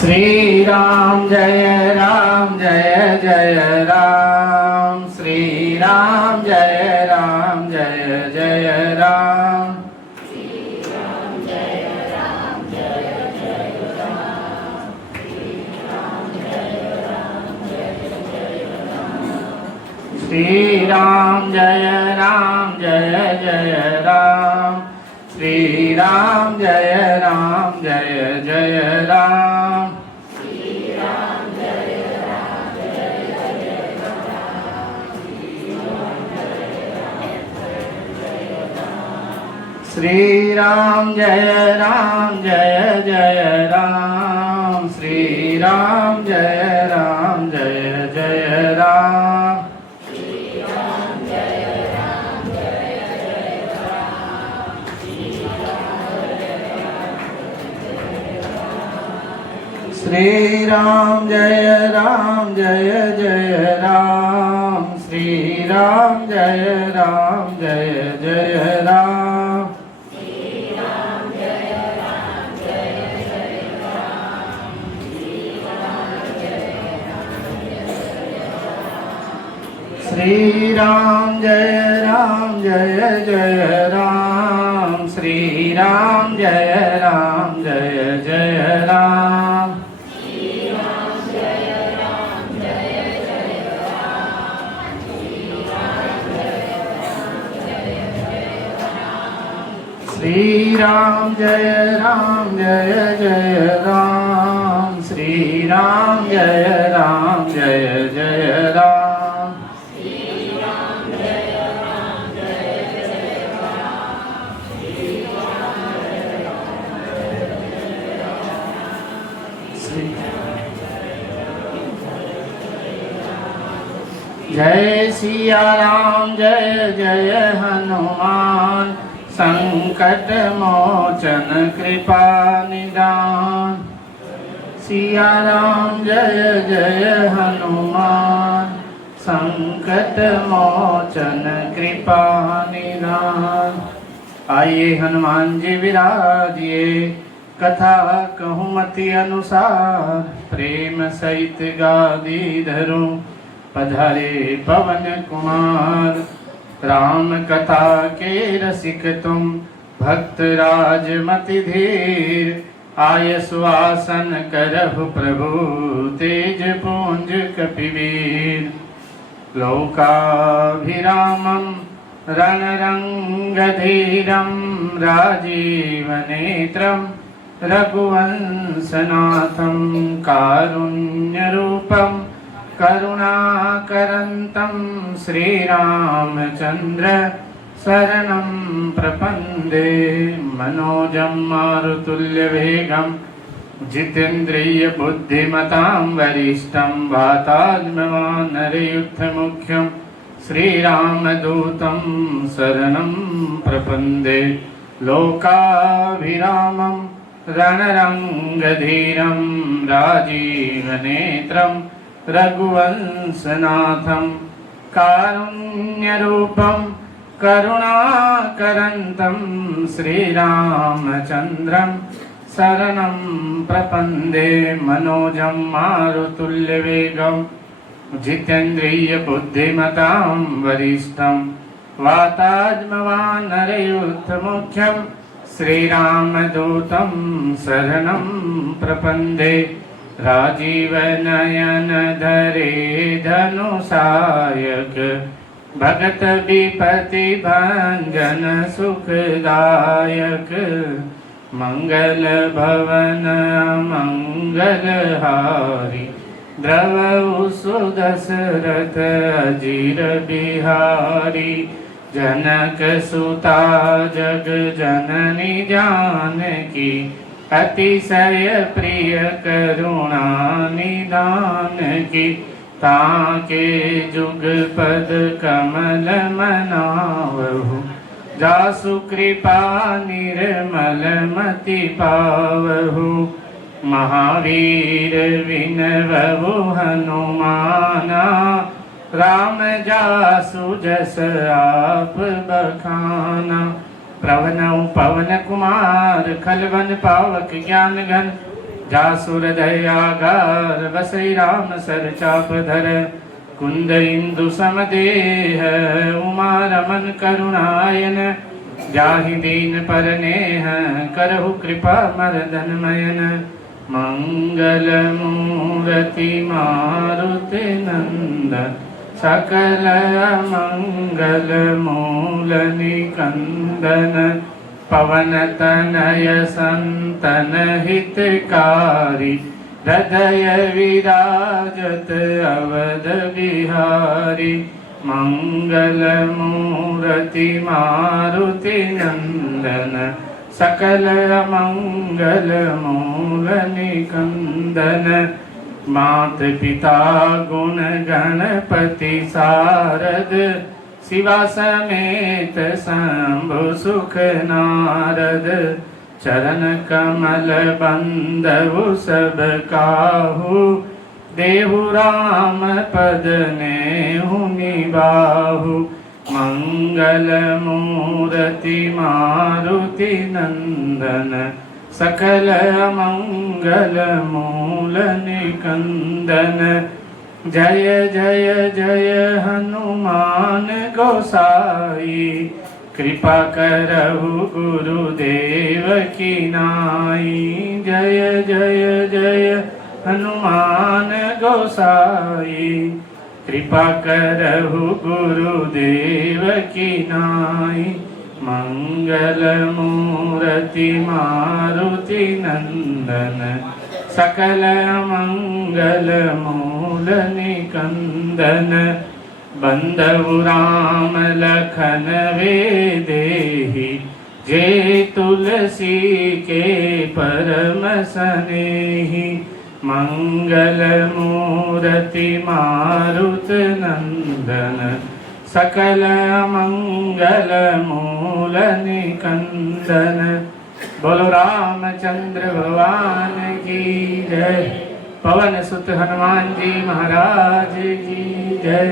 श्री राम जय जय राम। श्री राम जय जय राम। श्री राम जय जय राम। श्री राम जय राम। श्री राम जय जय राम। श्री राम जय जय राम। श्री राम जय जय राम। श्री राम जय जय राम। श्री राम जय जय राम। श्री राम जय जय राम। श्री राम जय जय राम। श्री राम जय जय राम। श्री राम जय जय राम। श्री राम जय जय राम। श्री राम जय जय राम। श्री राम जय जय राम। जय सिया राम जय जय हनुमान। संकट मोचन कृपा निदान। सिया राम जय जय हनुमान। संकट मोचन कृपा निदान। आइए हनुमान जी विराजिए, कथा कहूँ मति अनुसार। प्रेम सहित गादी धरूं, पधारे पवन कुमार। राम कथा के रसिक तुम, भक्त राज मति धीर। आय सुआसन करहु प्रभु, तेज पुंज कपिवीर। लोकाभिरामं रणरंगधीरं, राजीवनेत्रं रघुवंशनाथं। कारुण्यरूपं करुणाकरन्तं, श्रीरामचन्द्र शरणं प्रपन्दे। मनोजं मारुतुल्यवेगं, जितेन्द्रियबुद्धिमतां वरिष्ठं। वातात्मवानरयुद्धमुख्यं, श्रीरामदूतं शरणं प्रपन्दे। लोकाभिरामं रणरंगधीरं, राजीवनेत्रं रघुवंशनाथं। कारुण्यरूपं करुणाकरन्तं, श्रीरामचन्द्रं शरणं प्रपन्दे। मनोजं मारुतुल्यवेगं, जितेन्द्रियबुद्धिमतां वरिष्ठं। वातात्मवानरयुद्धमुख्यं, श्रीरामदूतं शरणं प्रपन्दे। राजीवनयनधरे धनुषायक, भगत विपति भंजन सुखदायक। मंगल भवन मंगलहारी, द्रवहु सुदशरथ अजीर बिहारी। जनक सुता जग जननी जानकी, अतिशय प्रिय करुणा निदान की। ताके जुग पद कमल मनावहु, जासु कृपा निर्मल मति पावहु। महावीर विनवहु हनुमाना, राम जासु जस आप बखाना। प्रवनौ पवन कुमार, खलवन पावक ज्ञान घन। जासुर दयागार वसई राम सर चाप धर कुंद इंदु समदेह उमा रमन करुणायन जाहि दीन पर नेह करहु कृपा मर्दन मयन मंगल मूर्ति मारुति नंद सकल मंगल मूल निकंदन पवन तनय संतन हितकारी हृदय विराजत अवध बिहारी मंगल मूर्ति मारुति नंदन सकल मंगल मूल निकंदन मात पिता गुण गणपति सारद शिवा समेत शंभु सुख नारद चरण कमल बंदु सब काहू देहु राम पद नेहु निबाहु मंगल मूर्ति मारुति नंदन सकल मंगल मूल निकंदन जय जय जय हनुमान गोसाई कृपा करहु गुरुदेव की नाई जय जय जय हनुमान गोसाई कृपा करहु गुरुदेव की नाई मंगल मूर्ति मारुति नंदन सकल मंगल मूल निकंदन बंधु राम लखन वे देहि जे तुलसी के परम स्नेहि मंगल मूर्ति मारुत नंदन सकल मंगल मूल निकंदन बोलो रामचंद्र भगवान की जय पवन सुत हनुमान जी महाराज की जय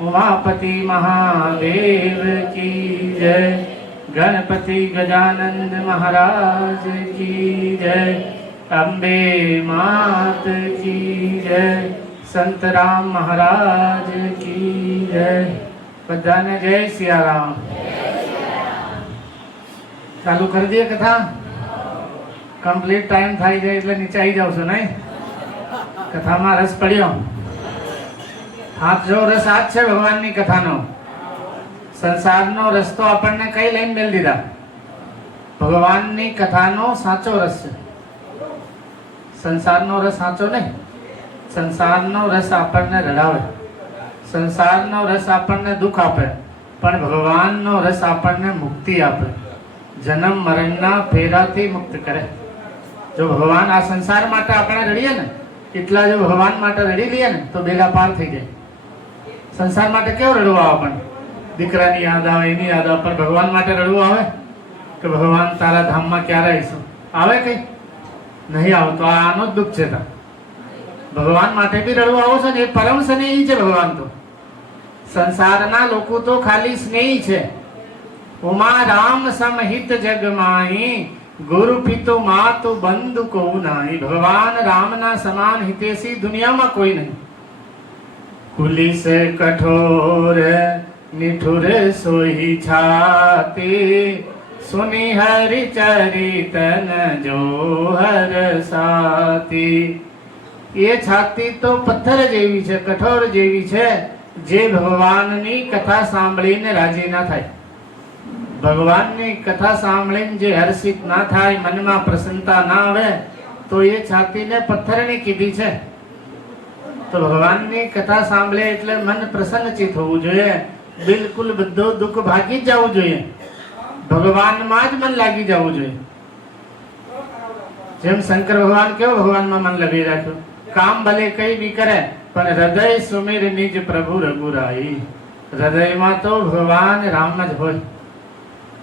उमापति महादेव की जय गणपति गजानंद महाराज की जय अम्बे मात की जय संत राम महाराज की जय बधाने जय सिया राम चालू कर दिए कथा कम्प्लीट टाइम थाई जाए એટલે નીચે આવી જાવ છો નહીં કથામાં રસ પડ્યો હાથ જો રસ આજ છે ભગવાનની કથાનો સંસારનો રસ્તો આપણને કઈ લઈને મેલ દીધા ભગવાનની કથાનો સાચો રસ છે સંસારનો રસ સાચો નહીં સંસારનો રસ આપણને રડાવે સંસારનો રસ આપણને દુઃખ આપે પણ ભગવાનનો રસ આપણને મુક્તિ આપે જન્મ મરણના ફેરાથી મુક્ત કરે જો ભગવાન આ સંસાર માટે આપણે રડીએ ને એટલા જો ભગવાન માટે રડી લઈએ ને તો બેડા પાર થઈ જાય સંસાર માટે કેવો રડવો આવે આપણને દીકરાની યાદ આવે એની યાદ આવે પણ ભગવાન માટે રડવું આવે કે ભગવાન તારા ધામમાં ક્યારે આવીશું આવે કઈ નહીં આવતો આનો જ દુઃખ છે તા ભગવાન માટે બી રડવું આવો છો ને એ પરમ સ્નેહી છે ભગવાન તો સંસારના લોકો તો ખાલી સ્નેહી છે उमा राम समहित जग माही गुरु पितु मातु बंधु को नाही भगवान राम ना समान हितेशी दुनिया में कोई नहीं कुलिस कठोर निठुर सोही छाती सुनि हरि चरितन जो हर साथी ये छाती तो पत्थर जेवी छे कठोर जेवी छे जे भगवाननी कथा सांभळीने राजी ना थाय ભગવાનની કથા સાંભળીને જે હર્ષિત ના થાય મનમાં પ્રસન્નતા ના આવે તો એ છાતીને પથ્થરની કીધી છે તો ભગવાનની કથા સાંભળે એટલે મન પ્રસન્નચિત હોવું જોઈએ બિલકુલ બધું દુઃખ ભાગી જ જવું જોઈએ ભગવાનમાં જ મન લાગી જવું જોઈએ જેમ શંકર ભગવાન કેવો ભગવાનમાં મન લગાવી રાખ્યું કામ ભલે કઈ બી કરે પણ હૃદય સુમેર નિજ પ્રભુ રઘુરાઈ હૃદયમાં તો ભગવાન રામ જ હોય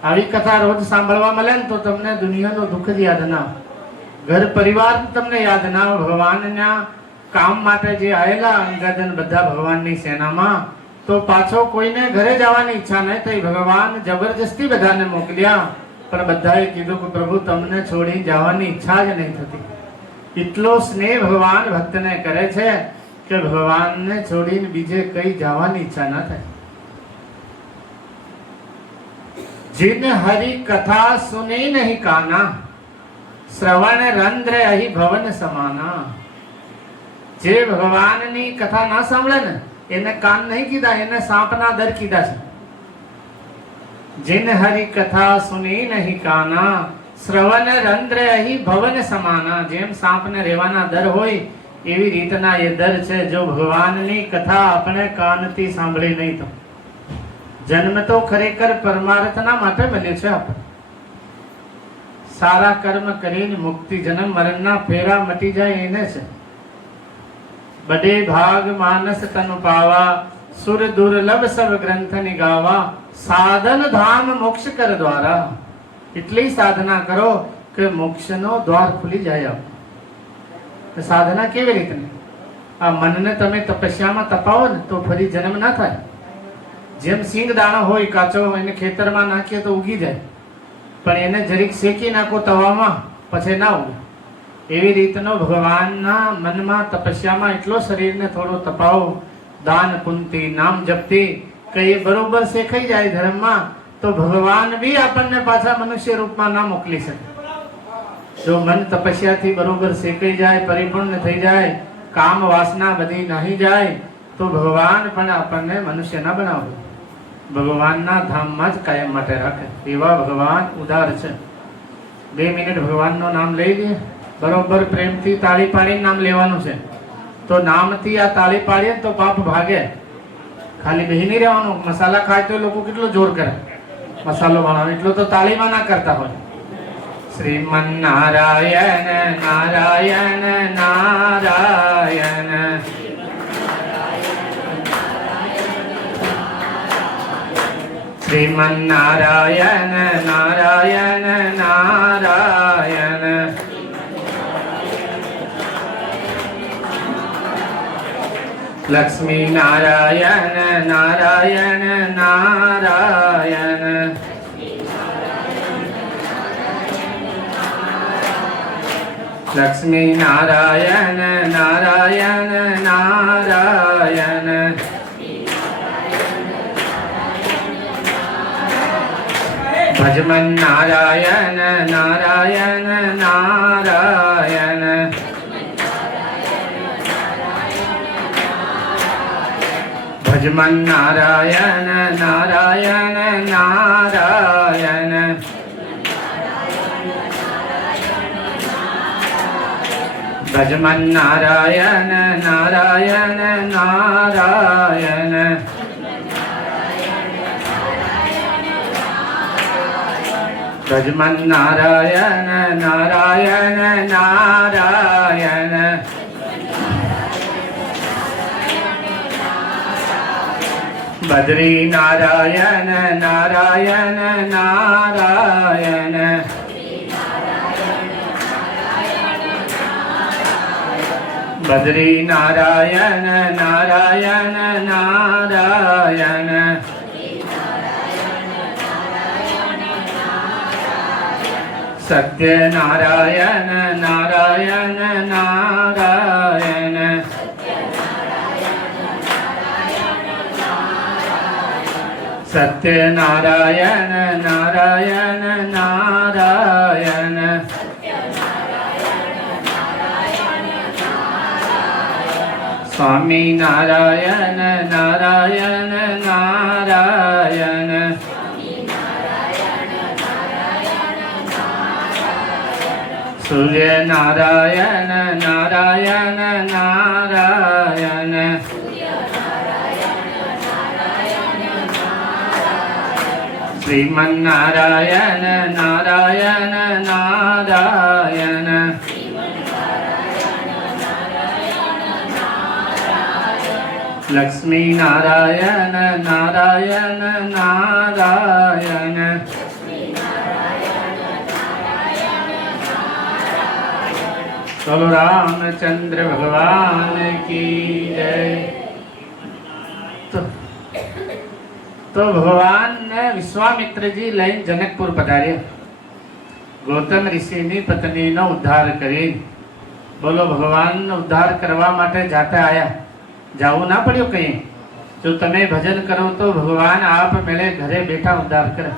આવી કથા રોજ સાંભળવા મળે ને તો તમને દુનિયાનો દુઃખ જ યાદ ના ઘર પરિવાર તમને યાદ ના ભગવાનના કામ માટે જે આયેલા અંગદન બધા ભગવાનની સેનામાં તો પાછો કોઈને ઘરે જવાની ઈચ્છા નહીં થઈ ભગવાન જબરજસ્તી બધાને મોકલ્યા પણ બધાએ કીધું કે પ્રભુ તમને છોડી જવાની ઈચ્છા જ નહીં થતી એટલો સ્નેહ ભગવાન ભક્તને કરે છે કે ભગવાનને છોડીને બીજે કઈ જવાની ઈચ્છા ન થાય. जिन हरि कथा सुने नहीं काना, श्रवण रंध्र अहि भवन समाना. જે ભગવાનની કથા ના સાંભળે ને એને કાન નહીં કીધા, એને સાપના દર કીધા છે. जिन हरि कथा सुनी नहीं काना, શ્રવણ રંધ્ર અહી ભવન સમાના. જેમ સાપને રહેવાના દર હોય એવી રીતના એ દર છે. જો ભગવાનની કથા આપણે કાનથી સાંભળી નહીં તો જન્મ તો ખરેખર પરમાર્થના માટે મળ્યો છે. આપણે સારા કર્મ કરીને મુક્તિ, જન્મ મરણના ફેરા મટી જાય એને છે. બડે ભાગ માનસ તનુ પાવા, સુર દુર્લભ સબ ગ્રંથ નિગાવા. સાધન ધામ મોક્ષ કર દ્વારા. એટલી સાધના કરો કે મોક્ષનો દ્વાર ખુલી જાય. સાધના કેવી રીતે? આ મનને તમે તપસ્યામાં તપાવો ને તો ફરી જન્મ ના થાય. જેમ સિંગ દાણો હોય કાચો, એને ખેતરમાં નાખીએ તો ઉગી જાય, પણ એને જરીક શેકી નાખો તવામાં પછી ના ઉગે. એવી રીતનો ભગવાનના મનમાં તપસ્યામાં એટલો શરીરને થોડો તપાવો, દાન પુનતી નામ જપતી કે એ બરોબર શેખાઈ જાય ધર્મમાં, તો ભગવાન બી આપણને પાછા મનુષ્ય રૂપમાં ના મોકલી શકે. જો મન તપસ્યાથી બરોબર શેકાઈ જાય, પરિપૂર્ણ થઈ જાય, કામ વાસના બધી નાહી જાય, તો ભગવાન પણ આપણને મનુષ્ય ના બનાવે, ભગવાનના ધામમાં જ કાયમ માટે રાખે. એવા ભગવાન ઉદાર છે. 2 મિનિટ ભગવાનનું નામ લઈ લઈએ. બરોબર પ્રેમથી તાળી પાડીને નામ લેવાનું છે. તો નામથી આ તાળી પાડીએ તો પાપ ભાગે. ખાલી બેહી નહીં રહેવાનું. મસાલા ખાય તો લોકો કેટલો જોર કરે, મસાલો બનાવે એટલો તો તાળીમાં ના કરતા હોય. શ્રીમન નારાયણ નારાયણ નારાયણ, શ્રીમન નારાયણ નારાયણ નારાયણ, લક્ષ્મી નારાયણ નારાયણ નારાયણ, લક્ષ્મી નારાયણ નારાયણ નારાયણ, ભજમન નારાયણ નારાયણ નારાયણ, ભજમન નારાયણ નારાયણ નારાયણ, ભજમન નારાયણ નારાયણ નારાયણ, ભજમન નારાયણ નારાયણ નારાયણ, બદ્રી નારાયણ નારાયણ નારાયણ, બદ્રી નારાયણ નારાયણ નારાયણ, સત્ય નારાયણ નારાયણ નારાયણ, સત્ય નારાયણ નારાયણ નારાયણ, સ્વામી નારાયણ નારાયણ નારાયણ, સૂર્ય નારાયણ નારાયણ નારાયણ, શ્રીમન નારાયણ નારાયણ નારાયણ, લક્ષ્મી નારાયણ નારાયણ નારાયણ, બોલો રામચંદ્ર ભગવાન કી જય. તો ભગવાન વિશ્વામિત્રજી લઈને જનકપુર પધાર્યા. ગૌતમ ઋષિની પત્નીનો ઉદ્ધાર કરી બોલો ભગવાનનો ઉદ્ધાર કરવા માટે જાતે આયા, જાવું ના પડ્યું કઈ. જો તમે ભજન કરો તો ભગવાન આપ મેળે ઘરે બેઠા ઉદ્ધાર કરે.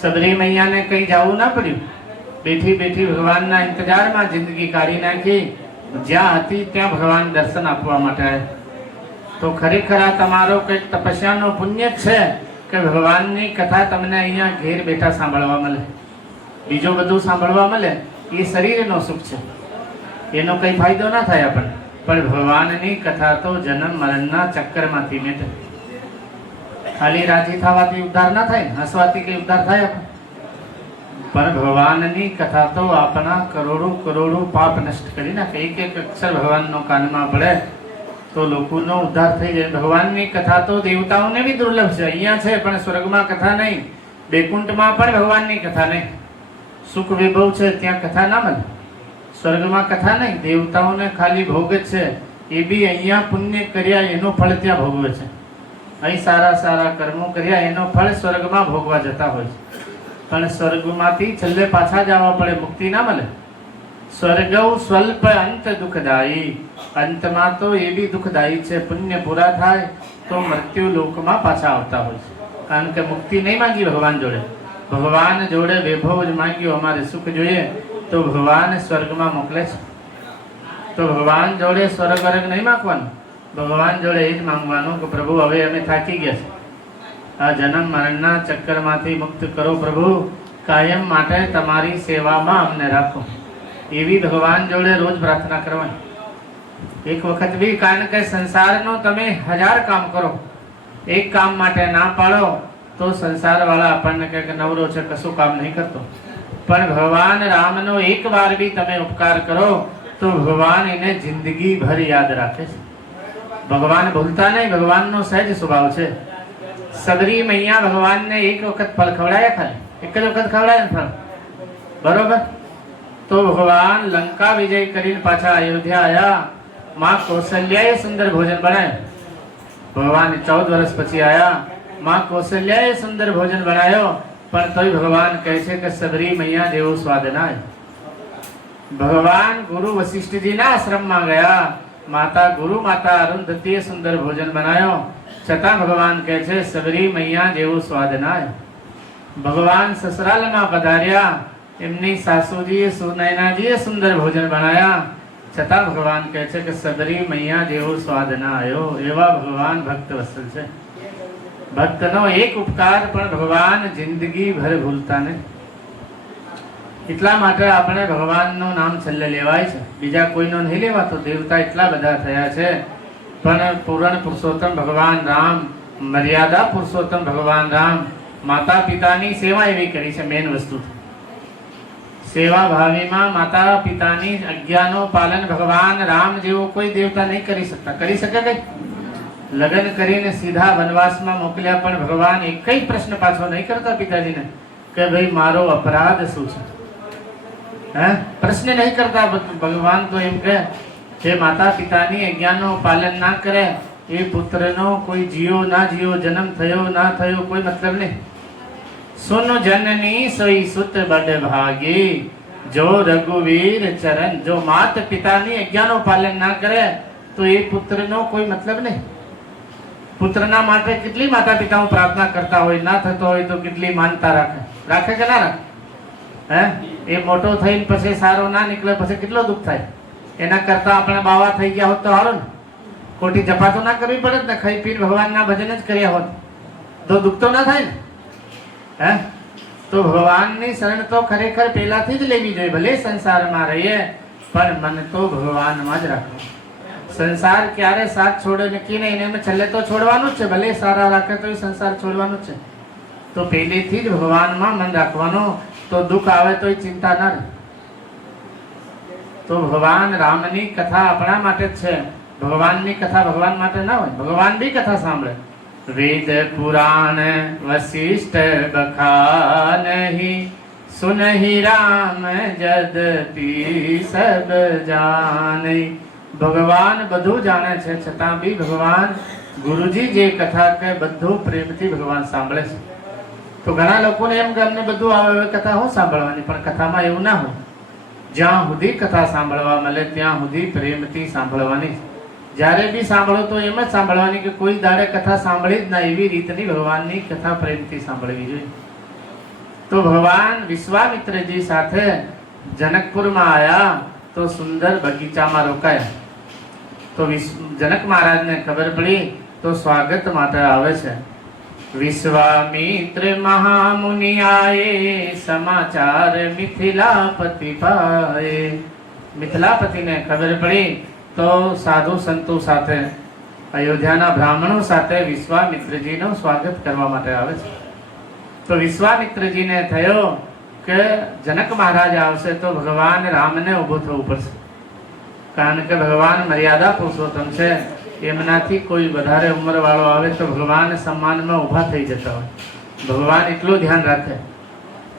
સબરી મૈયાને કઈ જાવું ના પડ્યું, બેઠી બેઠી ભગવાનના ઇંતજારમાં જિંદગી કાઢી નાખી. જ્યાં હતી ત્યાં ભગવાન દર્શન આપવા માટે આવ્યા. તો ખરેખર આ તમારો કંઈક તપસ્યાનો પુણ્ય જ છે કે ભગવાનની કથા તમને અહીંયા ઘેર બેઠા સાંભળવા મળે. બીજું બધું સાંભળવા મળે એ શરીરનો સુખ છે, એનો કંઈ ફાયદો ના થાય આપણને. પણ ભગવાનની કથા તો જન્મ મરણના ચક્કરમાંથી મેટે. ખાલી રાજી થવાથી ઉદ્ધાર ના થાય, હસવાથી કઈ ઉદ્ધાર થાય આપણે? પણ ભગવાનની કથા તો આપણા કરોડો કરોડો પાપ નષ્ટ કરી નાખે. એક એક અક્ષર ભગવાનનો કાનમાં પડે તો લોકોનો ઉદ્ધાર થઈ જાય. ભગવાનની કથા તો દેવતાઓને બી દુર્લભ છે. અહીંયા છે પણ સ્વર્ગમાં કથા નહીં, વૈકુંઠમાં પણ ભગવાનની કથા નહીં. સુખ વૈભવ છે ત્યાં કથા ના મળે. સ્વર્ગમાં કથા નહીં, દેવતાઓને ખાલી ભોગ જ છે. એ બી અહીંયા પુણ્ય કર્યા એનું ફળ ત્યાં ભોગવે છે. અહીં સારા સારા કર્મો કર્યા એનો ફળ સ્વર્ગમાં ભોગવા જતા હોય છે. પણ સ્વર્ગમાંથી છેલ્લે પાછા જવા પડે, મુક્તિ ના મળે. સ્વર્ગ સ્વલ્પ અંત દુઃખદાયી, અંતમાં તો એ બી દુઃખદાયી છે. પુણ્ય પૂરા થાય તો મૃત્યુ લોકમાં પાછા આવતા હોય છે. કારણ કે મુક્તિ નહીં માંગી ભગવાન જોડે, ભગવાન જોડે વૈભવ જ માંગ્યું. અમારે સુખ જોઈએ તો ભગવાન સ્વર્ગમાં મોકલે છે. તો ભગવાન જોડે સ્વર્ગ વર્ગ નહીં માંગવાનું, ભગવાન જોડે એ જ માંગવાનું કે પ્રભુ હવે અમે થાકી ગયા છે, આ જન્મ મરણના ચક્કરમાંથી મુક્ત કરો પ્રભુ, કાયમ માટે તમારી સેવામાં અમને રાખો. એવી ભગવાન જોડે રોજ પ્રાર્થના કરવાની. એક વખત બી, કારણ કે સંસારનો તમે 1000 કામ કરો, એક કામ માટે ના પાડો તો સંસાર વાળા આપણને કહે કે નવરો છે, કશું કામ નહીં કરતો. પણ ભગવાન રામનો એક વાર બી તમે ઉપકાર કરો તો ભગવાન એને જિંદગી ભર યાદ રાખે છે. ભગવાન ભૂલતા નહીં, ભગવાનનો સહેજ સ્વભાવ છે. સબરી મૈયા ભગવાનને એક વખત ફળ ખવડાયા, ખાલી એક જ વખત ખવડાયા ફળ, બરોબર. તો ભગવાન લંકા વિજય કરીને પાછા અયોધ્યા આયા. માં કૌશલ્યાએ સુંદર ભોજન બનાવ્યું. ભગવાન 14 વર્ષ પછી આયા, માં કૌશલ્યાએ સુંદર ભોજન બનાવ્યો. પણ તોય ભગવાન કહે છે કે સબરી મૈયા જેવો સ્વાદ ના આવ્યો. ભગવાન ગુરુ વશિષ્ઠજીના આશ્રમમાં ગયા, માતા ગુરુ માતા અરુંધતીએ સુંદર ભોજન બનાવ્યો. છતાં ભગવાન કહે છે સબરી મૈયા જેવો સ્વાદ ના આવ્યો. ભગવાન સસરાલમાં પધાર્યા, એમની સાસુજીએ સુનયનાજીએ સુંદર ભોજન બનાવ્યા. છતાં ભગવાન કહે છે કે સબરી મૈયા જેવો સ્વાદ ના આવ્યો. એવા ભગવાન ભક્ત વત્સલ છે. ભક્તનો એક ઉપકાર પણ ભગવાન જિંદગી ભર ભૂલતા નહીં. એટલા માટે આપણે ભગવાનનું નામ છેલ્લે લેવાય છે, બીજા કોઈનો નહીં લેવાતો. દેવતા એટલા બધા થયા છે પણ પૂર્ણ પુરુષોત્તમ ભગવાન રામ, મર્યાદા પુરુષોત્તમ ભગવાન રામ, માતા પિતાની સેવા એવી કરી છે. મેન વસ્તુ સેવા ભાવીમાં માતા પિતાની આજ્ઞાનો પાલન ભગવાન રામ જેવો કોઈ દેવતા નહીં કરી શકતા. કરી શકે કઈ? લગ્ન કરીને સીધા વનવાસમાં મોકલ્યા પણ ભગવાન એક જ પ્રશ્ન પાછો નહીં કરતા પિતાજીને કે ભાઈ મારો અપરાધ શું છે. પ્રશ્ન નહીં કરતા. ભગવાન તો એમ કે જે માતા પિતાની આજ્ઞાનો પાલન ના કરે એ પુત્રનો કોઈ જીયો ના જીયો, જન્મ થયો ના થયો કોઈ મતલબ નહીં. સુન જનની સોઈ સુત બડ ભાગી, જો રઘુવીર ચરણ. જો માતા પિતાની આજ્ઞાનો પાલન ના કરે તો એ પુત્રનો કોઈ મતલબ નહીં. પુત્રના માટે કેટલી માતા પિતાઓ પ્રાર્થના કરતા હોય, ના થતો હોય તો કેટલી માનતા રાખે. રાખે કે ના રાખે? એ મોટો થઈને પછી સારો ના નીકળે પછી કેટલો દુઃખ થાય. એના કરતા આપણે બાવા થઈ ગયા હોત તો સારું ને. ખોટી જપા તો ના કરવી પડે ને, ખાઈ પીને ભગવાનના ભજન જ કર્યા હોત તો દુઃખ તો ના થાય ને. તો ભગવાનની શરણ તો ખરેખર પહેલાથી જ લેવી જોઈએ. ભલે સંસારમાં રહીએ પણ મન તો ભગવાનમાં જ રાખવું. સંસાર ક્યારે સાથ છોડે નક્કી નહીં, એને છેલ્લે તો છોડવાનું જ છે. ભલે સારા રાખે તો સંસાર છોડવાનું જ છે. તો પહેલેથી જ ભગવાનમાં મન રાખવાનું. તો દુઃખ આવે તો ચિંતા ના રહે. તો ભગવાન રામની કથા આપણા માટે જ છે. ભગવાનની કથા ભગવાન માટે ના હોય. ભગવાન બી કથા સાંભળે. વેદ પુરાણ વશિષ્ઠ બખાનહી, સુનહી રામ જદપી સબ જાનહી. ભગવાન બધું જાણે છે છતાં બી ભગવાન ગુરુજી જે કથા કે બધું પ્રેમથી ભગવાન સાંભળે છે. તો ઘણા લોકોને એમ કે અમને બધું આવે કથા હું સાંભળવાની, પણ કથામાં એવું ના હોય. જ્યાં સુધી કથા સાંભળવા મળે ત્યાં સુધી પ્રેમથી સાંભળવાની. જ્યારે બી સાંભળો તો એમ જ સાંભળવાની કે કોઈ દાડે કથા સાંભળી જ ના, એવી રીતની ભગવાનની કથા પ્રેમથી સાંભળવી જોઈએ. તો ભગવાન વિશ્વામિત્રજી સાથે જનકપુરમાં આવ્યા તો સુંદર બગીચામાં રોકાયા. તો જનક મહારાજને ખબર પડી તો સ્વાગત માટે આવે છે. વિશ્વામિત્ર મહામુનિ આયે, સમાચાર મિથિલાપતિ પાયે. મિથિલાપતિને ખબર પડી તો સાધુ સંતો સાથે, અયોધ્યાના બ્રાહ્મણો સાથે વિશ્વામિત્રજીનું સ્વાગત કરવા માટે આવે છે. તો વિશ્વામિત્રજીને થયો કે જનક મહારાજ આવશે તો ભગવાન રામને ઊભું થવું પડશે, કારણ કે ભગવાન મર્યાદા પુરુષોત્તમ છે. એમનાથી કોઈ વધારે ઉંમરવાળો આવે તો ભગવાન સન્માનમાં ઊભા થઈ જતા હોય. ભગવાન એટલું ધ્યાન રાખે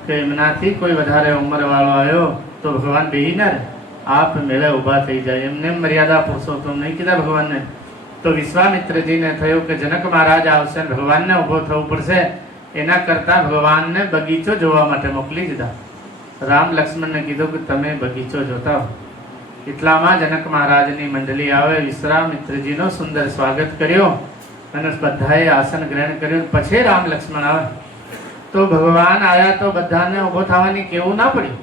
કે એમનાથી કોઈ વધારે ઉંમરવાળો આવ્યો તો ભગવાન બેહી ના રહે, આપ મેળે ઊભા થઈ જાય. એમને મર્યાદા પુરુષોત્તમ નહીં કીધા ભગવાનને. તો વિશ્વામિત્રજીને થયું કે જનક મહારાજ આવશે, ભગવાનને ઊભો થવું પડશે. એના કરતા ભગવાનને બગીચો જોવા માટે મોકલી દીધા. રામ લક્ષ્મણને કીધું કે તમે બગીચો જોતા હો. એટલામાં જનક મહારાજની મંડળી આવે, વિશ્વામિત્રજીનો સુંદર સ્વાગત કર્યો અને બધાએ આસન ગ્રહણ કર્યું. પછી રામ લક્ષ્મણ આવે તો ભગવાન આયા તો બધાને ઊભો થવાની કેવું ના પડ્યું.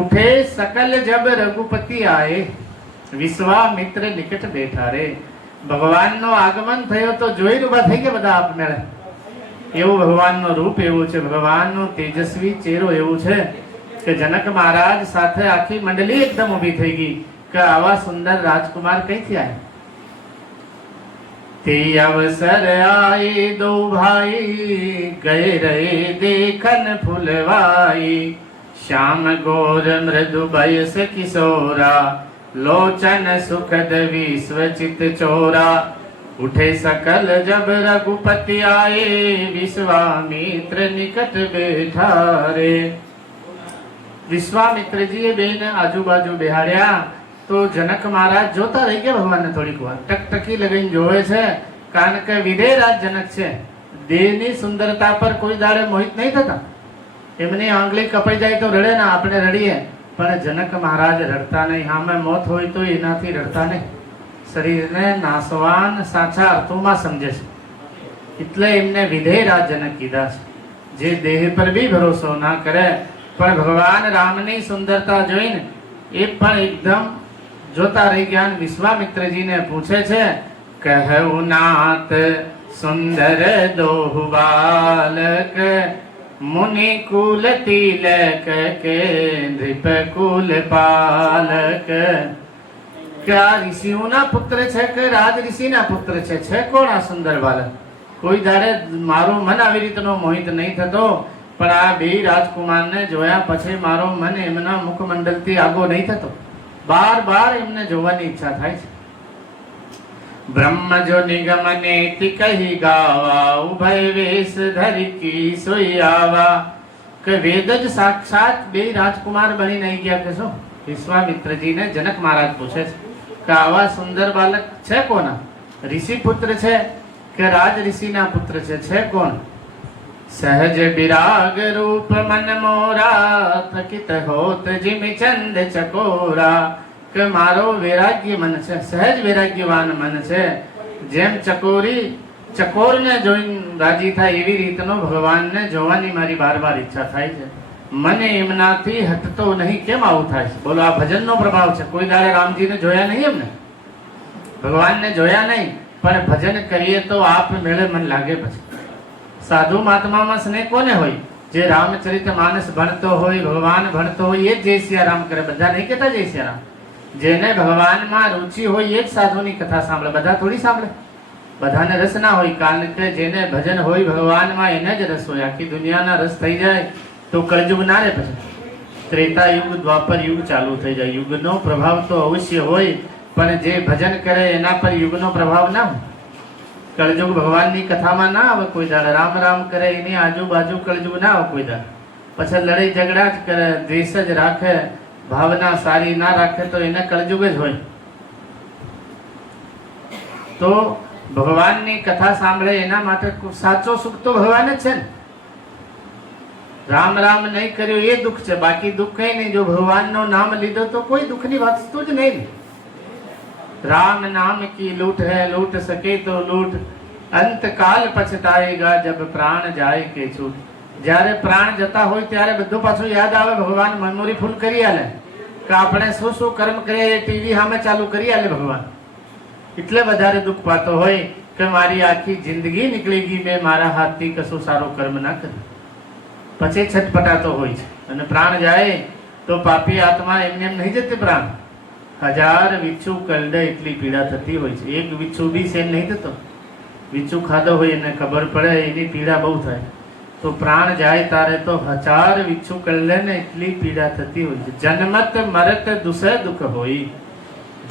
ઉઠે સકલ જબ રઘુપતિ આયે, વિશ્વામિત્ર નિકટ બેઠા રે. ભગવાનનો આગમન થયો તો જોઈ ઊભા થઈ ગયા બધા આપમેળે. એવું ભગવાનનું રૂપ એવું છે, ભગવાનનો તેજસ્વી ચહેરો એવું છે કે જનક મહારાજ સાથે આખી મંડળી એકદમ ઊભી થઈ ગઈ કે આવા સુંદર રાજકુમાર કઈથી આવ્યા. તે અવસર આયે દો ભાઈ, ગયે રહે દેખન ફૂલવાઈ. શ્યામ ગોર મૃદુ બયસ કિશોરા, લોચન સુખદ વિશ્વચિત ચોરા. ઉઠે સકલ જબ રઘુપતિ આયે, વિશ્વામિત્ર નિકટ બેઠા રે. વિશ્વામિત્રજીએ બેને આજુબાજુ બેહાડ્યા તો જનક મહારાજ જોતા રહી ગયા ભગવાનને. થોડીક વાર ટકટકી લગાવીને જોવે છે, કારણ કે વિદેહરાજ જનક છે. દેહની સુંદરતા પર કોઈ દાડે મોહિત નહીં થતા. એમની આંગળી કપાઈ જાય તો રડે ના, આપણે રડીએ, પણ જનક મહારાજ રડતા નહીં. સામે મોત હોય તો એનાથી રડતા નહીં. શરીરને નાશવાન સાચા અર્થોમાં સમજે છે, એટલે એમને વિધેયરાજ જનક કીધા છે. જે દેહ પર બી ભરોસો ના કરે પણ ભગવાન રામની સુંદરતા જોઈને એ પણ એકદમ જોતા રહી ગયા. વિશ્વામિત્રજીને પૂછે છે, કહું નાથ સુંદર દોહુ બાલક, મુનિ કુલ તિલક કે નૃપ કુલ પાલક. કે આ ઋષિઓના પુત્ર છે કે રાજ ઋષિના પુત્ર છે? છે કોણ આ સુંદર બાલક? કોઈ દાડે મારું મન આવી રીતનો મોહિત નહીં થતો, પણ આ બે રાજકુમારને જોયા પછી મારો મન એમના મુખમંડળથી આગો નહીં થતો. બાર બાર એમને જોવાની ઈચ્છા થાય છે. બ્રહ્મ જો નિગમને કહી ગાવા, ઉભય વેશ ધરી કી સોઈ આવા. કે વેદ જ સાક્ષાત બે રાજકુમાર બની નહીં ગયા કે શું? વિશ્વામિત્રજીને જનક મહારાજ પૂછે છે કે આવા સુંદર બાલક છે કોના? ઋષિ પુત્ર છે કે રાજ ઋષિના પુત્ર છે? છે કોણ? સહજ વિરાગ રૂપ મન મોરા, થકિત હોત જીમ ચંદ ચકોરા. કે મારો વૈરાગ્ય મન છે, સહજ વૈરાગ્યવાન મન છે. જેમ ચકોરી ચકોરને જોઈને રાજી થાય એવી રીતનો ભગવાનને જોવાની મારી બાર બાર ઈચ્છા થાય છે. મને એમનાથી હટતો નહીં. કેમ આવું થાય છે? બોલો, આ ભજનનો પ્રભાવ છે. કોઈ દાડે રામજીને જોયા નહીં, એમને ભગવાનને જોયા નહીં, પણ ભજન કરીએ તો આપ મેળે મન લાગે. પછી સાધુ મહાત્મામાં સ્નેહ કોને હોય? જે રામચરિત માનસ ભણતો હોય, ભગવાન ભણતો હોય, એ જ જય સિયારામ કરે. બધા નહીં કહેતા જય સિયારામ. જેને ભગવાનમાં રુચિ હોય એ જ સાધુની કથા સાંભળે. બધા થોડી સાંભળે. બધાને રસ ના હોય, કારણ કે જેને ભજન હોય ભગવાનમાં એને જ રસ હોય. આખી દુનિયાના રસ થઈ જાય તો કળયુગ ના રહે. પછી ત્રેતા યુગ, દ્વાપર યુગ ચાલુ થઈ જાય. યુગનો પ્રભાવ તો અવશ્ય હોય, પણ જે ભજન કરે એના પર યુગનો પ્રભાવ ના હોય. કળયુગ ભગવાનની કથામાં ના આવે કોઈ દાડે. રામ રામ કરે એની આજુબાજુ કળયુગ ના આવે કોઈ દાડે. પછી લડાઈ ઝઘડા જ કરે, દ્વેષ જ રાખે, ભાવના સારી ના રાખે તો એને કળયુગ જ હોય. તો ભગવાનની કથા સાંભળે એના માટે સાચો સુખ તો ભગવાન જ છે ને. રામ રામ નહીં કર્યું એ દુઃખ છે, બાકી દુઃખ કઈ નહીં. જો ભગવાનનું નામ લીધો તો કોઈ દુઃખની વસ્તુ જ નહીં. રામ નામ કી લૂટ હૈ, લૂટ સકે તો લૂટ, અંત કાલ પછતાएगा जब प्राण जाए के छूट. જ્યારે પ્રાણ જતા હોય ત્યારે બધું પાછું યાદ આવે. ભગવાન મેમોરી ફૂલ કરી આલે કે આપણે શું શું કર્મ કરીએ એ ટીવી સામે ચાલુ કરી આલે ભગવાન. એટલે વધારે દુઃખ પાતો હોય કે મારી આખી જિંદગી નીકળી ગઈ, મેં મારા હાથથી કશું સારું કર્મ ના કર્યું. પછી છટપટાતો હોય છે. અને પ્રાણ જાય તો પાપી આત્મા એમને એમ નહીં જતી. પ્રાણ 1000 વિચ્છુ કરડે એટલી પીડા થતી હોય છે. એક વિચ્છુ બી સેન નહીં થતો. વિચ્છુ ખાધો હોય એને ખબર પડે એની પીડા બહુ થાય. તો પ્રાણ જાય તારે તો 1000 વિચ્છુ કરડે ને એટલી પીડા થતી હોય છે. જન્મત મરત દુસે દુઃખ હોય.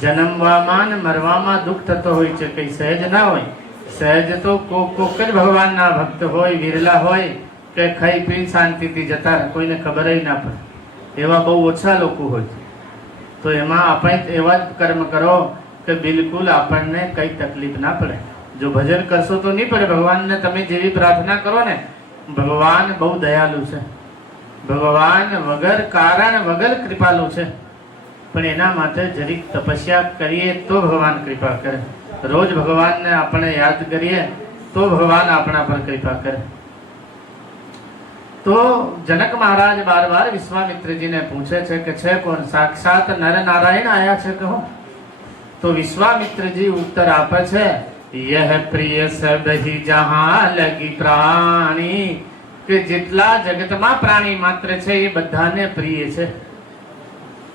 જન્મવામાં ને મરવામાં દુઃખ થતો હોય છે, કઈ સહેજ ના હોય. સહેજ તો કોક જ ભગવાનના ભક્ત હોય, વિરલા હોય કે ખાઈ પી શાંતિથી જતા રહે, કોઈને ખબર ના પડે. એવા બહુ ઓછા લોકો હોય છે. તો એમાં આપણે એવા જ કર્મ કરો કે બિલકુલ આપણને કઈ તકલીફ ના પડે. જો ભજન કરશો તો નહીં પડે. ભગવાનને તમે જેવી પ્રાર્થના કરો ને, ભગવાન બહુ દયાલુ છે. ભગવાન વગર કારણ વગર કૃપાલુ છે. પણ એના માટે જરીક તપસ્યા કરીએ તો ભગવાન કૃપા કરે. રોજ ભગવાનને આપણે યાદ કરીએ તો ભગવાન આપણા પર કૃપા કરે. તો જનક મહારાજ બાર બાર વિશ્વામિત્રજીને પૂછે છે કે છે કોણ? સાક્ષાત નર નારાયણ આયા છે કહો. તો વિશ્વામિત્રજી ઉત્તર આપે છે, यह प्रिय सब ही जहां लगी प्राणी. કે જેટલા જગતમાં પ્રાણી માત્ર છે એ બધાને પ્રિય છે.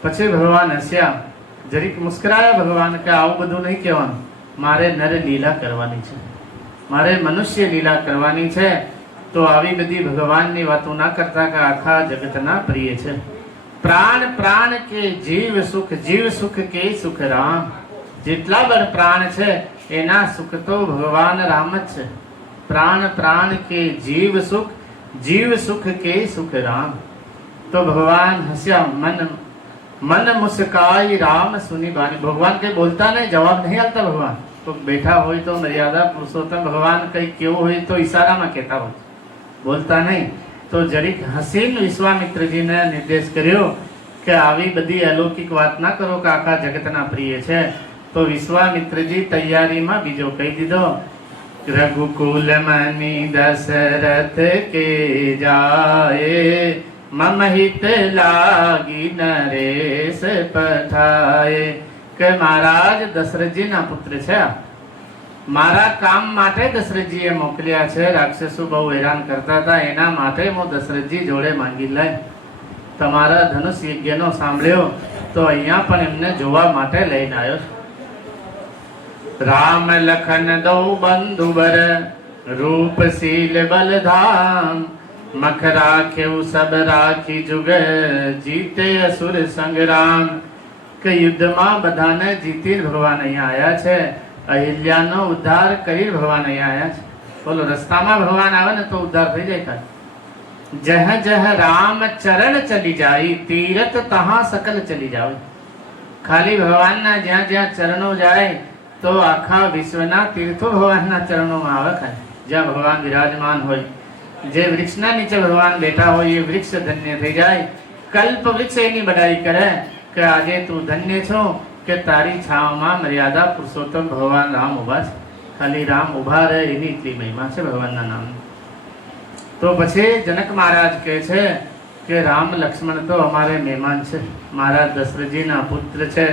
પછી ભગવાન હસ્યા, જરીક મુસ્કરાયા ભગવાન કે આવું બધું નહીં કહેવાનું, મારે નર લીલા કરવાની છે, મારે મનુષ્ય લીલા કરવાની છે. તો આવી બધી ભગવાનની વાતો ના કરતા કે આખા જગતના પ્રિય છે. પ્રાણ પ્રાણ કે જીવ સુખ, જીવ સુખ કે સુખ રામ. જેટલા પણ પ્રાણ છે એના સુખ તો ભગવાન રામ જ છે. પ્રાણ પ્રાણ કે જીવ સુખ, જીવ સુખ કે સુખ રામ. તો ભગવાન હસ્યા, મન મુસ્કાઈ રામ સુની બાની. ભગવાન કઈ બોલતા નહીં, જવાબ નહીં આપતા. ભગવાન તો બેઠા હોય તો મર્યાદા પુરુષોત્તમ ભગવાન કઈ કેવું હોય તો ઈશારામાં કહેતા હોય, બોલતા નહીં. તો જરીક હસીન વિશ્વામિત્રજીને નિર્દેશ કર્યો કે આવી બધી અલૌકિક વાત ના કરો કે આખા જગતના પ્રિય છે. તો વિશ્વામિત્રજી તૈયારીમાં બીજો કહી દીધો, રઘુકુલ મની દશરથ કે જાયે, મમ હિત લાગી નરેશ પઠાયે. કે મહારાજ દશરથજીના પુત્ર છે, મારા કામ માટે દશરથજીએ મોકલ્યા છે. રાક્ષસો બહુ હેરાન કરતા હતા, એના માટે હું દશરથજી જોડે માંગી લઈ. તમારા ધનુષ યજ્ઞનો સાંભળ્યો તો અહીંયા પણ એમને જોવા માટે લઈને આવ્યો છું. राम लखन दो बंधुबर, रूप सील बलधाम. मख राख्यु सब राखी जुग, जीते असुर संग्राम. કે યુદ્ધમાં બધાને જીતી ભગવાન અહીંયા આવ્યા છે. અહિલ્યાનો ઉદ્ધાર કરી ભગવાન અહીંયા આવ્યા છે. બોલો, રસ્તામાં ભગવાન આવે ને તો ઉદ્ધાર થઈ જાય. જહ જહ રામ ચરણ ચલી જાય, તીરથ તહાં સકલ ચલી જાવ. ખાલી ભગવાનના જ્યાં જ્યાં ચરણો જાય તો આખા વિશ્વના તીર્થો ભગવાનના ચરણોમાં આવે. ખાલી જ્યાં ભગવાન વિરાજમાન હોય, જે વૃક્ષના નીચે ભગવાન બેઠા હોય એ વૃક્ષ ધન્ય થઈ જાય. કલ્પ વૃક્ષ એની બડાઈ કરે કે આજે તું ધન્ય છો કે તારી છાવમાં મર્યાદા પુરુષોત્તમ ભગવાન રામ ઉભા છે. ખાલી રામ ઉભા રહે એની એટલી મહિમા છે ભગવાનના નામ. તો પછી જનક મહારાજ કહે છે કે રામ લક્ષ્મણ તો અમારે મહેમાન છે, મારા દશરથજીના પુત્ર છે,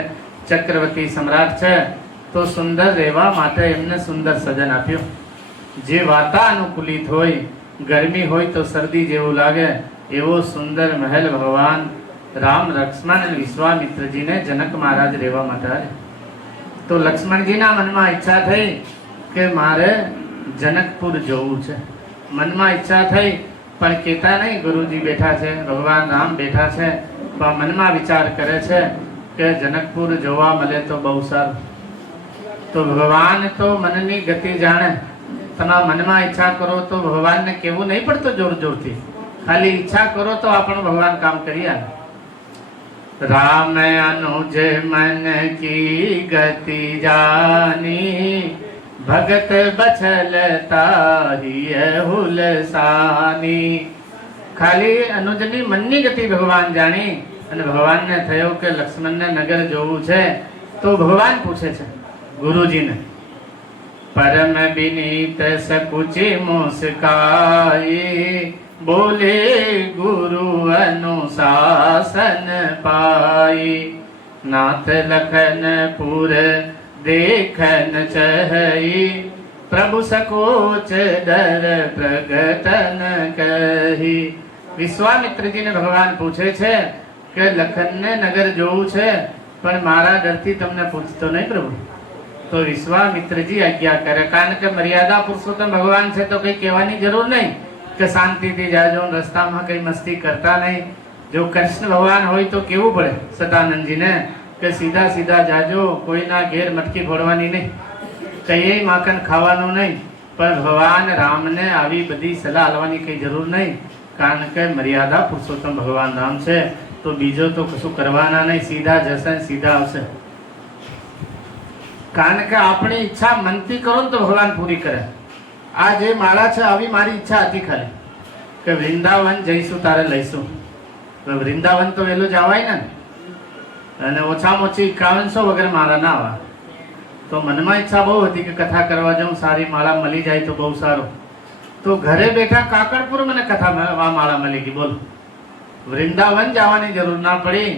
ચક્રવર્તી સમ્રાટ છે. તો સુંદર રહેવા માટે એમને સુંદર સજન આપ્યું. જે વાતાનુકૂલિત હોય, ગરમી હોય તો શરદી જેવું લાગે એવો સુંદર મહેલ ભગવાન રામ લક્ષ્મણ અને વિશ્વામિત્રજીને જનક મહારાજ રહેવા માટે આવ્યા. તો લક્ષ્મણજીના મનમાં ઈચ્છા થઈ કે મારે જનકપુર જવું છે. મનમાં ઈચ્છા થઈ પણ કહેતા નહીં, ગુરુજી બેઠા છે, ભગવાન રામ બેઠા છે. પણ મનમાં વિચાર કરે છે કે જનકપુર જોવા મળે તો બહુ સારું. તો ભગવાન તો મનની ગતિ જાણે. તમારા મનમાં ઈચ્છા કરો તો ભગવાનને કેવું નહીં પડતું જોર જોરથી. ખાલી ઈચ્છા કરો તો આપણું ભગવાન કામ કરી આલે. રામ અનુજ મન કી ગતિ જાની, ભગત બચલતા હુલસાની. ખાલી અનુજની મનની ગતિ ભગવાન જાણી અને ભગવાનને થયો કે લક્ષ્મણને નગર જોવું છે તો ભગવાન પૂછે છે ગુરુજીને, પરમ વિનીત સકુચી મુસ્કાઈ બોલે ગુરુ અનુશાસન પાઈ, નાથ લખન પુર देखन चहई प्रभु सकोच डर प्रगटन कही। વિશ્વામિત્રજી ને ભગવાન પૂછે છે કે લખનને નગર જોવું છે પણ મારા ડરથી તમને પૂછતો નહીં પ્રભુ. તો વિશ્વામિત્રજી આજ્ઞા કરે, કારણ કે મર્યાદા પુરુષોત્તમ ભગવાન છે તો કઈ કહેવાની જરૂર નહીં કે શાંતિથી જાજો, રસ્તામાં કઈ મસ્તી કરતા નહીં. જો કૃષ્ણ ભગવાન હોય તો કેવું પડે સદાનંદજીને કે સીધા સીધા જાજો, કોઈના ઘેર મટકી ફોડવાની નહીં, કઈ માખણ ખાવાનું નહીં. પણ ભગવાન રામને આવી બધી સલાહ આલવાની કઈ જરૂર નહીં, કારણ કે મર્યાદા પુરુષોત્તમ ભગવાન રામ છે તો બીજો તો કશું કરવાના નહીં, સીધા જશે સીધા આવશે. કારણ કે આપણી ઈચ્છા મનથી કરો ને તો ભગવાન પૂરી કરે. આ જે માળા છે આવી મારી ઈચ્છા હતી ખાલી કે વૃંદાવન જઈશું તારે લઈશું. વૃંદાવન તો વહેલું જવાય ને, અને ઓછામાં ઓછી 5100 વગર માળા ના આવે. તો મનમાં ઈચ્છા બહુ હતી કે કથા કરવા જાઉં, સારી માળા મળી જાય તો બહુ સારું. તો ઘરે બેઠા કાકડપુર મને કથા માળા મળી ગઈ. બોલો, વૃંદાવન જવાની જરૂર ના પડી.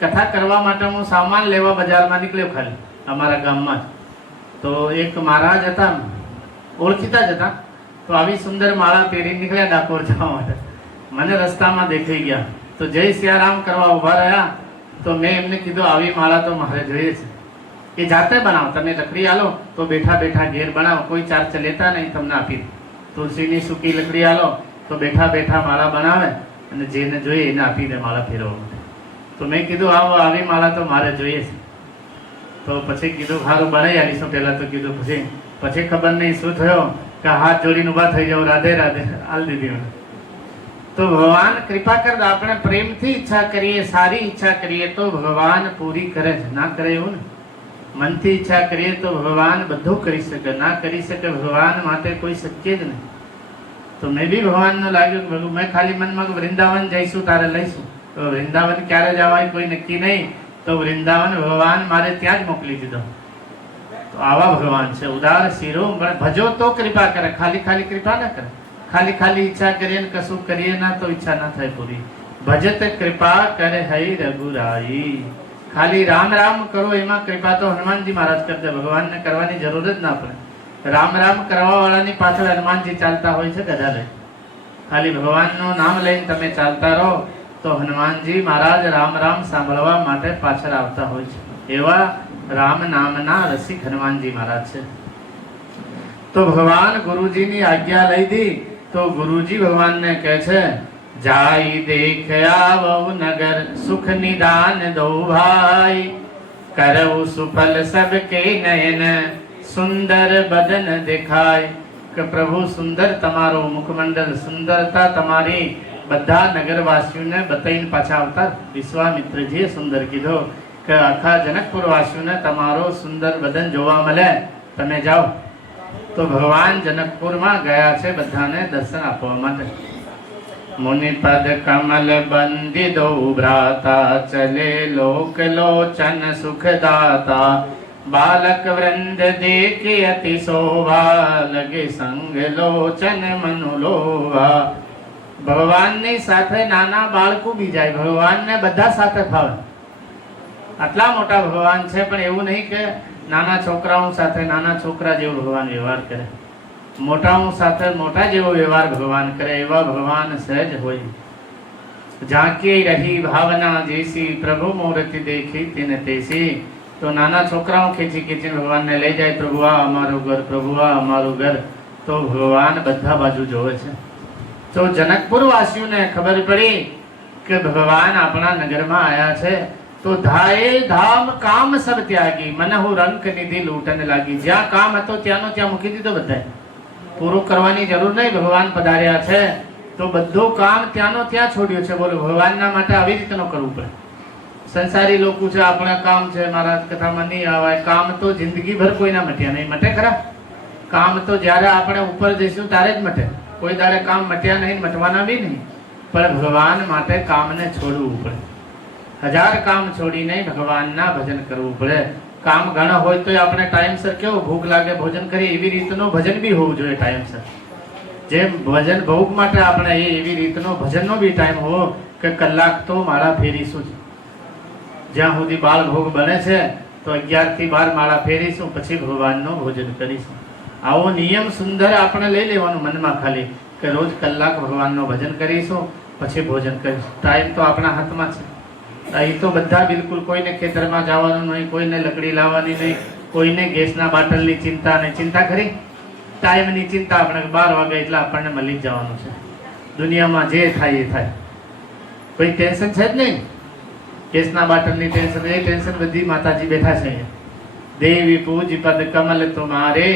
કથા કરવા માટે હું સામાન લેવા બજારમાં નીકળ્યો ખાલી અમારા ગામમાં જ. તો એક મહારાજ હતા, ઓળખીતા જ હતા, તો આવી સુંદર માળા પહેરી નીકળ્યા ડાકોર જવા માટે. મને રસ્તામાં દેખાઈ ગયા તો જય સિયારામ કરવા ઉભા રહ્યા. તો મેં એમને કીધું આવી માળા તો મારે જોઈએ છે. એ જાતે બનાવો, તમે લકડી આલો તો બેઠા બેઠા ઘેર બનાવો, કોઈ ચાર્જ લેતા નહીં, તમને આપી દે. તુલસીની સૂકી લકડી આલો તો બેઠા બેઠા માળા બનાવે અને જેને જોઈએ એને આપી દે માળા ફેરવવા માટે. તો મેં કીધું આવો આવી માળા તો મારે જોઈએ છે. તો પછી કીધું સારું બનાવી આવીશું. પહેલાં તો કીધું, પછી ખબર નહીં શું થયો કે હાથ જોડીને ઊભા થઈ જાવ, રાધે રાધે આલ દીધી મને. તો ભગવાન કૃપા કરે, આપણે પ્રેમથી ઈચ્છા કરીએ, સારી ઈચ્છા કરીએ તો ભગવાન પૂરી કરે છે. ના કરે એવું ને, મનથી ઈચ્છા કરીએ તો ભગવાન બધું કરી શકે, ના કરી શકે ભગવાન માટે કોઈ શક્ય જ નહીં. તો મેં બી ભગવાનનું લાગ્યું કે મેં ખાલી મનમાં વૃંદાવન જઈશું તારે લઈશું. તો વૃંદાવન ક્યારે જવાય કોઈ નક્કી નહીં. તો વૃંદાવન ભગવાન મારે ત્યાં જ મોકલી દીધો. તો આવા ભગવાન છે, ઉદાર શિરો ભજો તો કૃપા કરે, ખાલી ખાલી કૃપા ના કરે. ખાલી ખાલી ઈચ્છા કરીએ ને કશું કરીએ ના તો ઈચ્છા ના થાય પૂરી. ભજત કૃપા કરે હૈ રઘુરાઈ. ખાલી રામ રામ કરો એમાં કૃપા તો હનુમાનજી મહારાજ કરતા, ભગવાનને કરવાની જરૂર જ ના પડે. રામ રામ કરવા વાળાની પાછળ હનુમાનજી ચાલતા હોય છે ગધા લઈ. ખાલી ભગવાનનું નામ લઈને તમે ચાલતા રહો તો હનુમાનજી મહારાજ રામ રામ સાંભળવા માટે પાછળ આવતા હોય છે. એવા રામ નામના રસિક હનુમાનજી મહારાજ છે. તો ભગવાન ગુરુજીની આજ્ઞા લઈ દી તો ગુરુજી ભગવાનને કહે છે, જાઈ દેખ આવઉ નગર સુખ નિદાન દો ભાઈ, કરવું સુફલ સબકે નયન સુંદર બદન દેખાય. કે પ્રભુ સુંદર તમારું મુખમંડળ, સુંદરતા તમારી બધા નગરવાસીઓને બતાવીને પાછા આવતા. વિશ્વામિત્રજીએ સુંદર કીધો કે આખા જનકપુર વાસીઓને તમારો સુંદર બદન જોવા મળે, તમે જાઓ. તો ભગવાન જનકપુરમાં ગયા છે બધાને દર્શન આપવા માટે. મુનિપદ કમલ બંદી દો ભ્રાતા, ચલે લોક લોચન સુખદાતા, બાલક વૃંદ દેખી અતિ શોભા, લગે સંગ લોચન મનુલોભા. ભગવાનની સાથે નાના બાળકો બી જાય, ભગવાનને બધા સાથે ફાવે. આટલા મોટા ભગવાન છે પણ એવું નહીં કે નાના છોકરાઓ સાથે નાના છોકરા જેવો ભગવાન વ્યવહાર કરે, મોટાઓ સાથે મોટા જેવો વ્યવહાર ભગવાન કરે. એવા ભગવાન સહજ હોય. ઝાંકી રહી ભાવના જેસી, પ્રભુ મૂર્તિ દેખી તેને તેસી. તો નાના છોકરાઓ ખેંચી ખેંચીને ભગવાનને લઈ જાય, પ્રભુ આ અમારું ઘર, પ્રભુ આ અમારું ઘર. તો ભગવાન બધા બાજુ જોવે છે. તો જનકપુર વાસીઓને ખબર પડી કે ભગવાન આપણા નગરમાં આવ્યા છે. તો ધાએ ધામ કામ સબ ત્યાગી, મનહુ રંક નિધિ લૂંટન લાગી. જ્યાં કામ હતો ત્યાંનો ત્યાં મૂકી દીધો. બધાએ પૂરું કરવાની જરૂર નહીં. ભગવાન પધાર્યા છે તો બધું કામ ત્યાંનો ત્યાં છોડ્યું છે. બોલો, ભગવાનના માટે આવી રીતનું કરવું પડે. સંસારી લોકો છે, આપણા કામ છે, મારા કથામાં નહીં આવાય. કામ તો જિંદગીભર કોઈના મટ્યા નહીં. મટે ખરા? કામ તો જ્યારે આપણે ઉપર જઈશું ત્યારે જ મટે. કોઈ દાડે કામ મટ્યા નહીં, મટવાના બી નહીં. પણ ભગવાન માટે કામને છોડવું પડે. 1000 કામ છોડીને ભગવાનના ભજન કરવું પડે. કામ ઘણા હોય તો આપણે ટાઈમસર કેવું ભૂખ લાગે ભોજન કરીએ એવી રીતનું ભજન બી હોવું જોઈએ ટાઈમસર. જેમ ભજન ભોગ માટે આપણે એવી રીતનો ભજનનો બી ટાઈમ હોવો કે કલાક તો માળા ફેરીશું જ. જ્યાં સુધી બાળ ભોગ બને છે તો 11 થી 12 માળા ફેરીશું, પછી ભગવાનનું ભોજન કરીશું. આવો નિયમ સુંદર આપણે લઈ લેવાનું મનમાં ખાલી કે રોજ કલાક ભગવાનનું ભજન કરીશું, પછી ભોજન કરીશું. ટાઈમ તો આપણા હાથમાં છે. અહીં તો બધા બિલકુલ કોઈને ખેતરમાં જવાનું નહીં, કોઈને લકડી લાવવાની નહીં, કોઈને ગેસના બાટલની ચિંતા નહીં. ચિંતા ખરી ટાઈમની ચિંતા આપણે 12 વાગે એટલે આપણને મળી જ જવાનું છે. દુનિયામાં જે થાય એ થાય, કોઈ ટેન્શન છે જ નહીં. ગેસના બાટલની ટેન્શન, એ ટેન્શન બધી માતાજી બેઠા છે અહીંયા. દેવી પૂજ પદ કમલ તુમારે,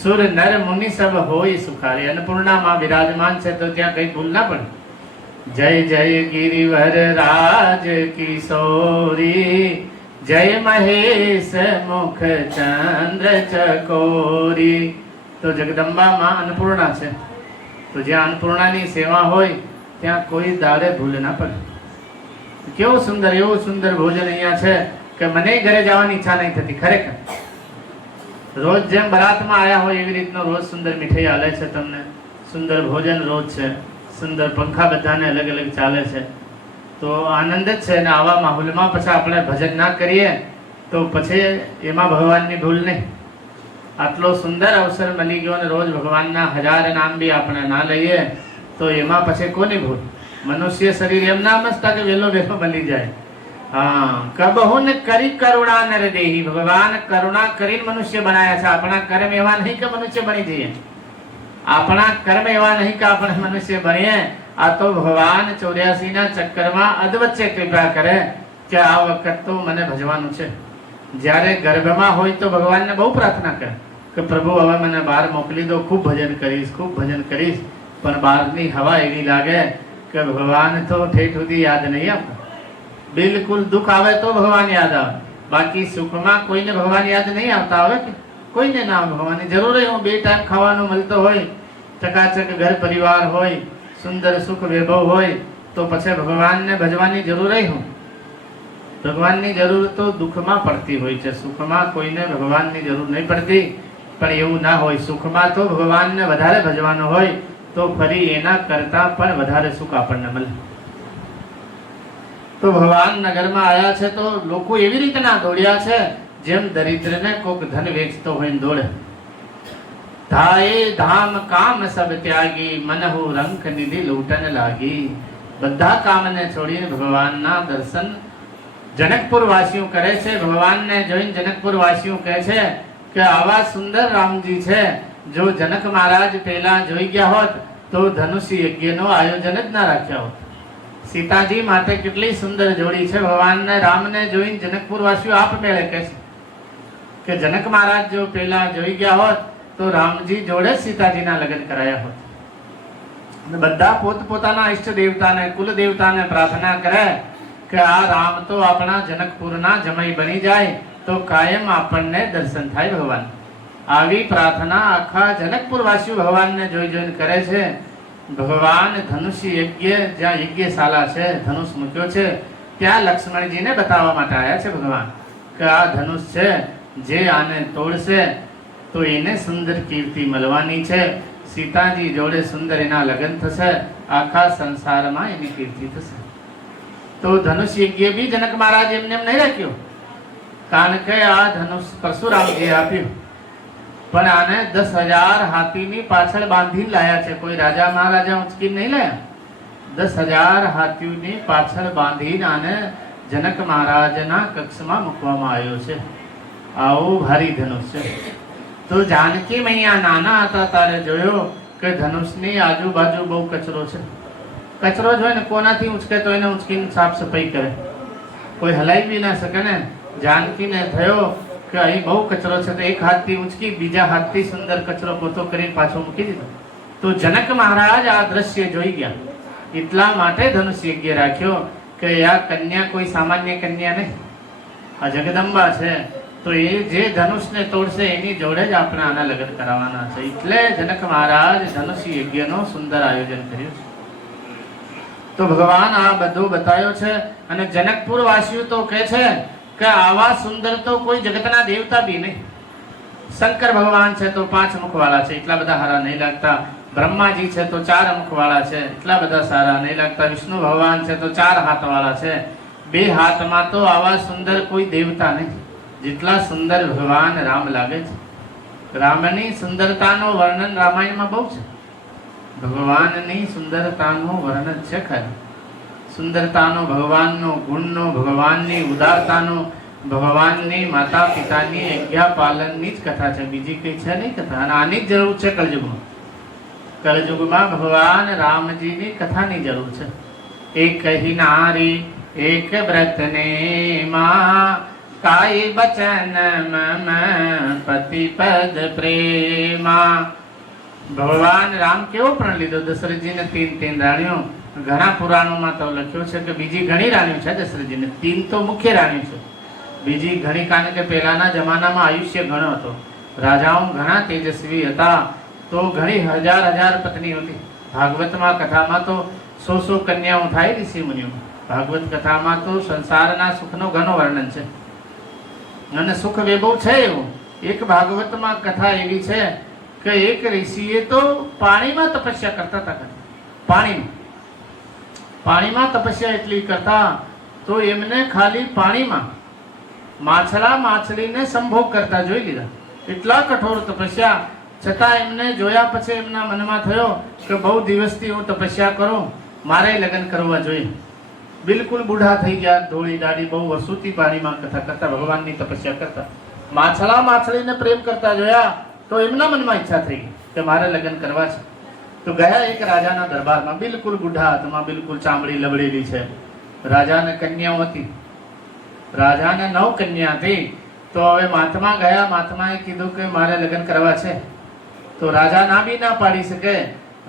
સુર નર મુનિ સબ હોય સુખારે. અન્નપૂર્ણામાં વિરાજમાન છે તો ત્યાં કઈ ભૂલ ના પડે. જય જય ગિરિવર રાજ કિશોરી, જય મહેશ મુખ ચંદ્ર ચકોરી. તો જગદંબા માં અન્નપૂર્ણા છે, તો જ્યાં અન્નપૂર્ણાની સેવા હોય ત્યાં કોઈ દાડે ભૂલ ના પડે. કેવું સુંદર, એવું સુંદર ભોજન અહીંયા છે કે મને ઘરે જવાની ઈચ્છા નહીં થતી ખરેખર. રોજ જેમ બરાતમાં આવ્યા હોય એવી રીતનો રોજ સુંદર મીઠાઈ આલે છે તમને, સુંદર ભોજન રોજ છે, સુંદર પંખા બધાને અલગ અલગ ચાલે છે. તો આનંદ જ છે. ને આવા માહોલમાં પછી આપણે ભજન ના કરીએ તો પછી એમાં ભગવાનની ભૂલ નહીં. આટલો સુંદર અવસર મળી ગયો ને રોજ ભગવાનના 1000 નામ બી આપણે ના લઈએ તો એમાં પછી કોની ભૂલ? મનુષ્ય શરીર એમ ના સમજતા કે વેલો વેલો મળી જાય. હા, કબહુ ન કરી કરુણા નર દેહી. ભગવાન કરુણા કરીને મનુષ્ય બનાયા છે. આપણા કર્મ એવા નહીં કે મનુષ્ય બની જઈએ. આપણા કર્મ એવા નહીં કે આપણે મનુષ્ય બનીએ. આ તો ભગવાન 84 ના ચક્કરમાં અધવચ્ચે કૃપા કરે કે આ વખત તો મને ભજવાનું છે. જ્યારે ગર્ભમાં હોય તો ભગવાનને બહુ પ્રાર્થના કરે કે પ્રભુ હવે મને બહાર મોકલી દો, ખૂબ ભજન કરીશ, ખૂબ ભજન કરીશ. પણ બહારની હવા એવી લાગે કે ભગવાન તો ઠેઠ સુધી યાદ નહીં આપે. બિલકુલ દુઃખ આવે તો ભગવાન યાદ આવે, બાકી સુખમાં કોઈને ભગવાન યાદ નહીં આવતા. આવે કે કોઈને ના ભગવાનની જરૂર હોય. હું 2 ટાઈમ ખાવાનું મળતો હોય, ચકાચક ઘર પરિવાર હોય, સુંદર સુખ વૈભવ હોય તો પછી ભગવાનને ભજવાની જરૂર હું. ભગવાનની જરૂર તો દુઃખમાં પડતી હોય છે, સુખમાં કોઈને ભગવાનની જરૂર નહીં પડતી. પણ એવું ના હોય, સુખમાં તો ભગવાનને વધારે ભજવાનો હોય તો ફરી એના કરતા પણ વધારે સુખ આપણને મળે. તો ભગવાન નગરમાં આવ્યા છે તો લોકો એવી રીતના દોડ્યા છે જેમ દરિદ્રને કોક ધન વેચતો હોય દોડે. ધાયે ધામ કામ સબ ત્યાગી, મનહુ રંક નિધિ લૂટન લાગી. બધા કામને છોડીને ભગવાનના દર્શન જનકપુર વાસીઓ કરે છે. ભગવાનને જોઈને જનકપુર વાસીઓ કહે છે કે આવા સુંદર રામજી છે. જો જનક મહારાજ પહેલા જોઈ ગયા હોત તો ધનુષ યજ્ઞનું આયોજન જ ના રાખ્યા હોત. સીતાજી માટે કેટલી સુંદર જોડી છે. ભગવાનને રામને જોઈને જનકપુર વાસીઓ આપમેળે કહે છે કે જનક મહારાજ જો પહેલા જોઈ ગયા હોત તો રામજી જોડે સીતાજીના લગ્ન કરાયા હોત. બધા પોતપોતાના ઈષ્ટ દેવતાને, કુલ દેવતાને પ્રાર્થના કરે કે આ રામ તો આપણા જનકપુરના જમાઈ બની જાય તો કાયમ આપણને દર્શન થાય ભગવાન. આવી પ્રાર્થના આખા જનકપુર વાસીઓ ભગવાનને જોઈ જોઈને કરે છે. ભગવાન ધનુષ યજ્ઞ, જ્યાં યજ્ઞશાલા છે, ધનુષ મૂક્યો છે, ત્યાં લક્ષ્મણજીને બતાવવા માટે આવ્યા છે ભગવાન કે આ ધનુષ છે, જે આને તોડશે તો એને સુંદર કીર્તિ મળવાની છે. સીતાજી જોડે સુંદર એના લગ્ન થશે, આખા સંસારમાં એની કીર્તિ થશે. તો ધનુષ યજ્ઞ બી જનક મહારાજ એમને એમ નહીં રાખ્યો, કારણ કે આ ધનુષ પરશુરામજીએ આપ્યું. પણ આને 10,000 હાથીની પાછળ બાંધી લાયા છે. કોઈ રાજા મહારાજા ઉંચકીને નહીં લાયા. 10,000 હાથીઓની પાછળ બાંધીને આને જનક મહારાજના કક્ષમાં મૂકવામાં આવ્યો છે. આવું ભારી ધનુષ છે. તો જાનકી મૈયા નાના હતા ત્યારે જોયો કે ધનુષની આજુબાજુ બહુ કચરો છે. કચરો જ હોય ને, કોનાથી ઉંચકે તો એને ઉંચકીને સાફ સફાઈ કરે, કોઈ હલાઈ બી ના શકે ને. જાનકીને થયો કે અહીં બહુ કચરો છે, તો એક હાથથી ઉંચકી બીજા હાથથી સુંદર કચરો પોતો કરીને પાછો મૂકી દીધો. તો જનક મહારાજ આ દ્રશ્ય જોઈ ગયા, એટલા માટે ધનુષ યજ્ઞ રાખ્યો કે આ કન્યા કોઈ સામાન્ય કન્યા નહીં, આ જગદંબા છે. તો એ જે ધનુષને તોડશે એની જોડે જ આપણે આના લગ્ન કરાવવાના છે. એટલે જનક મહારાજ ધનુષ યજ્ઞનો સુંદર આયોજન કર્યું છે. તો ભગવાન આ બધું બતાવ્યો છે. અને જનકપુર વાસીઓ તો કહે છે કે આવા સુંદર તો કોઈ જગતના દેવતા બી નહીં. શંકર ભગવાન છે તો 5 મુખવાળા છે, એટલા બધા સારા નહીં લાગતા. બ્રહ્માજી છે તો 4 મુખવાળા છે, એટલા બધા સારા નહીં લાગતા. વિષ્ણુ ભગવાન છે તો 4 હાથવાળા છે, 2 હાથમાં તો આવા સુંદર કોઈ દેવતા નહીં જેટલા સુંદર ભગવાન રામ લાગે છે. રામની સુંદરતાનું વર્ણન રામાયણમાં બહુ છે. ભગવાનની સુંદરતાનું વર્ણન છે ખરું. સુંદરતાનો, ભગવાનનો ગુણનો, ભગવાનની ઉદારતાનો, ભગવાનની માતા પિતાની આજ્ઞા પાલનની જ કથા છે, બીજી કઈ છે નહીં કથા. અને આની જ જરૂર છે કળયુગમાં. કળયુગમાં ભગવાન રામજીની કથાની જરૂર છે. એક કહી નારી એક વ્રત ને માં, કાઈ બચન મમ પતિ પદ પ્રેમા. ભગવાન રામ કેવો પ્રણ લીધો દશરથજીને? 3 રાણીઓ. ઘણા પુરાણોમાં તો લખ્યું છે કે બીજી ઘણી રાણીઓ છે દશરથજીને, 3 તો મુખ્ય રાણીઓ છે. બીજી ઘણી, કારણ કે પહેલાના જમાનામાં આયુષ્ય ઘણો હતો, રાજાઓ ઘણા તેજસ્વી હતા, તો ઘણી હજાર પત્ની હતી. ભાગવતમાં કથામાં તો 100 કન્યાઓ થાય ઋષિ મુનિઓ. ભાગવત કથામાં તો સંસારના સુખનો ઘણો વર્ણન છે અને સુખ વૈભવ છે એવું. એક ભાગવતમાં કથા એવી છે કે એક ઋષિએ તો પાણીમાં તપસ્યા કરતા હતા. પાણીમાં તપસ્યા એટલી કરતા તો એમને ખાલી પાણીમાં માછલીને સંભોગ કરતા જોઈ લીધા. એટલા કઠોર તપસ્યા છતાં એમને જોયા પછી એમના મનમાં થયો કે બહુ દિવસથી હું તપસ્યા કરું, મારે લગ્ન કરવા જોઈએ. બિલકુલ બુઢા થઈ ગયા, ધોળી દાઢી, બહુ વર્ષોથી પાણીમાં કથા કરતા, ભગવાનની તપસ્યા કરતા. માછલીને પ્રેમ કરતા જોયા તો એમના મનમાં ઈચ્છા થઈ ગઈ કે મારે લગ્ન કરવા છે. તો ગયા એક રાજાના દરબારમાં, બિલકુલ બુઢા હાથમાં, બિલકુલ ચામડી લબડેલી છે. રાજાને કન્યાઓ હતી, રાજાને 9 કન્યા હતી. તો હવે મહાત્મા ગયા, મહાત્માએ કીધું કે મારે લગ્ન કરવા છે. તો રાજા ના બી ના પાડી શકે.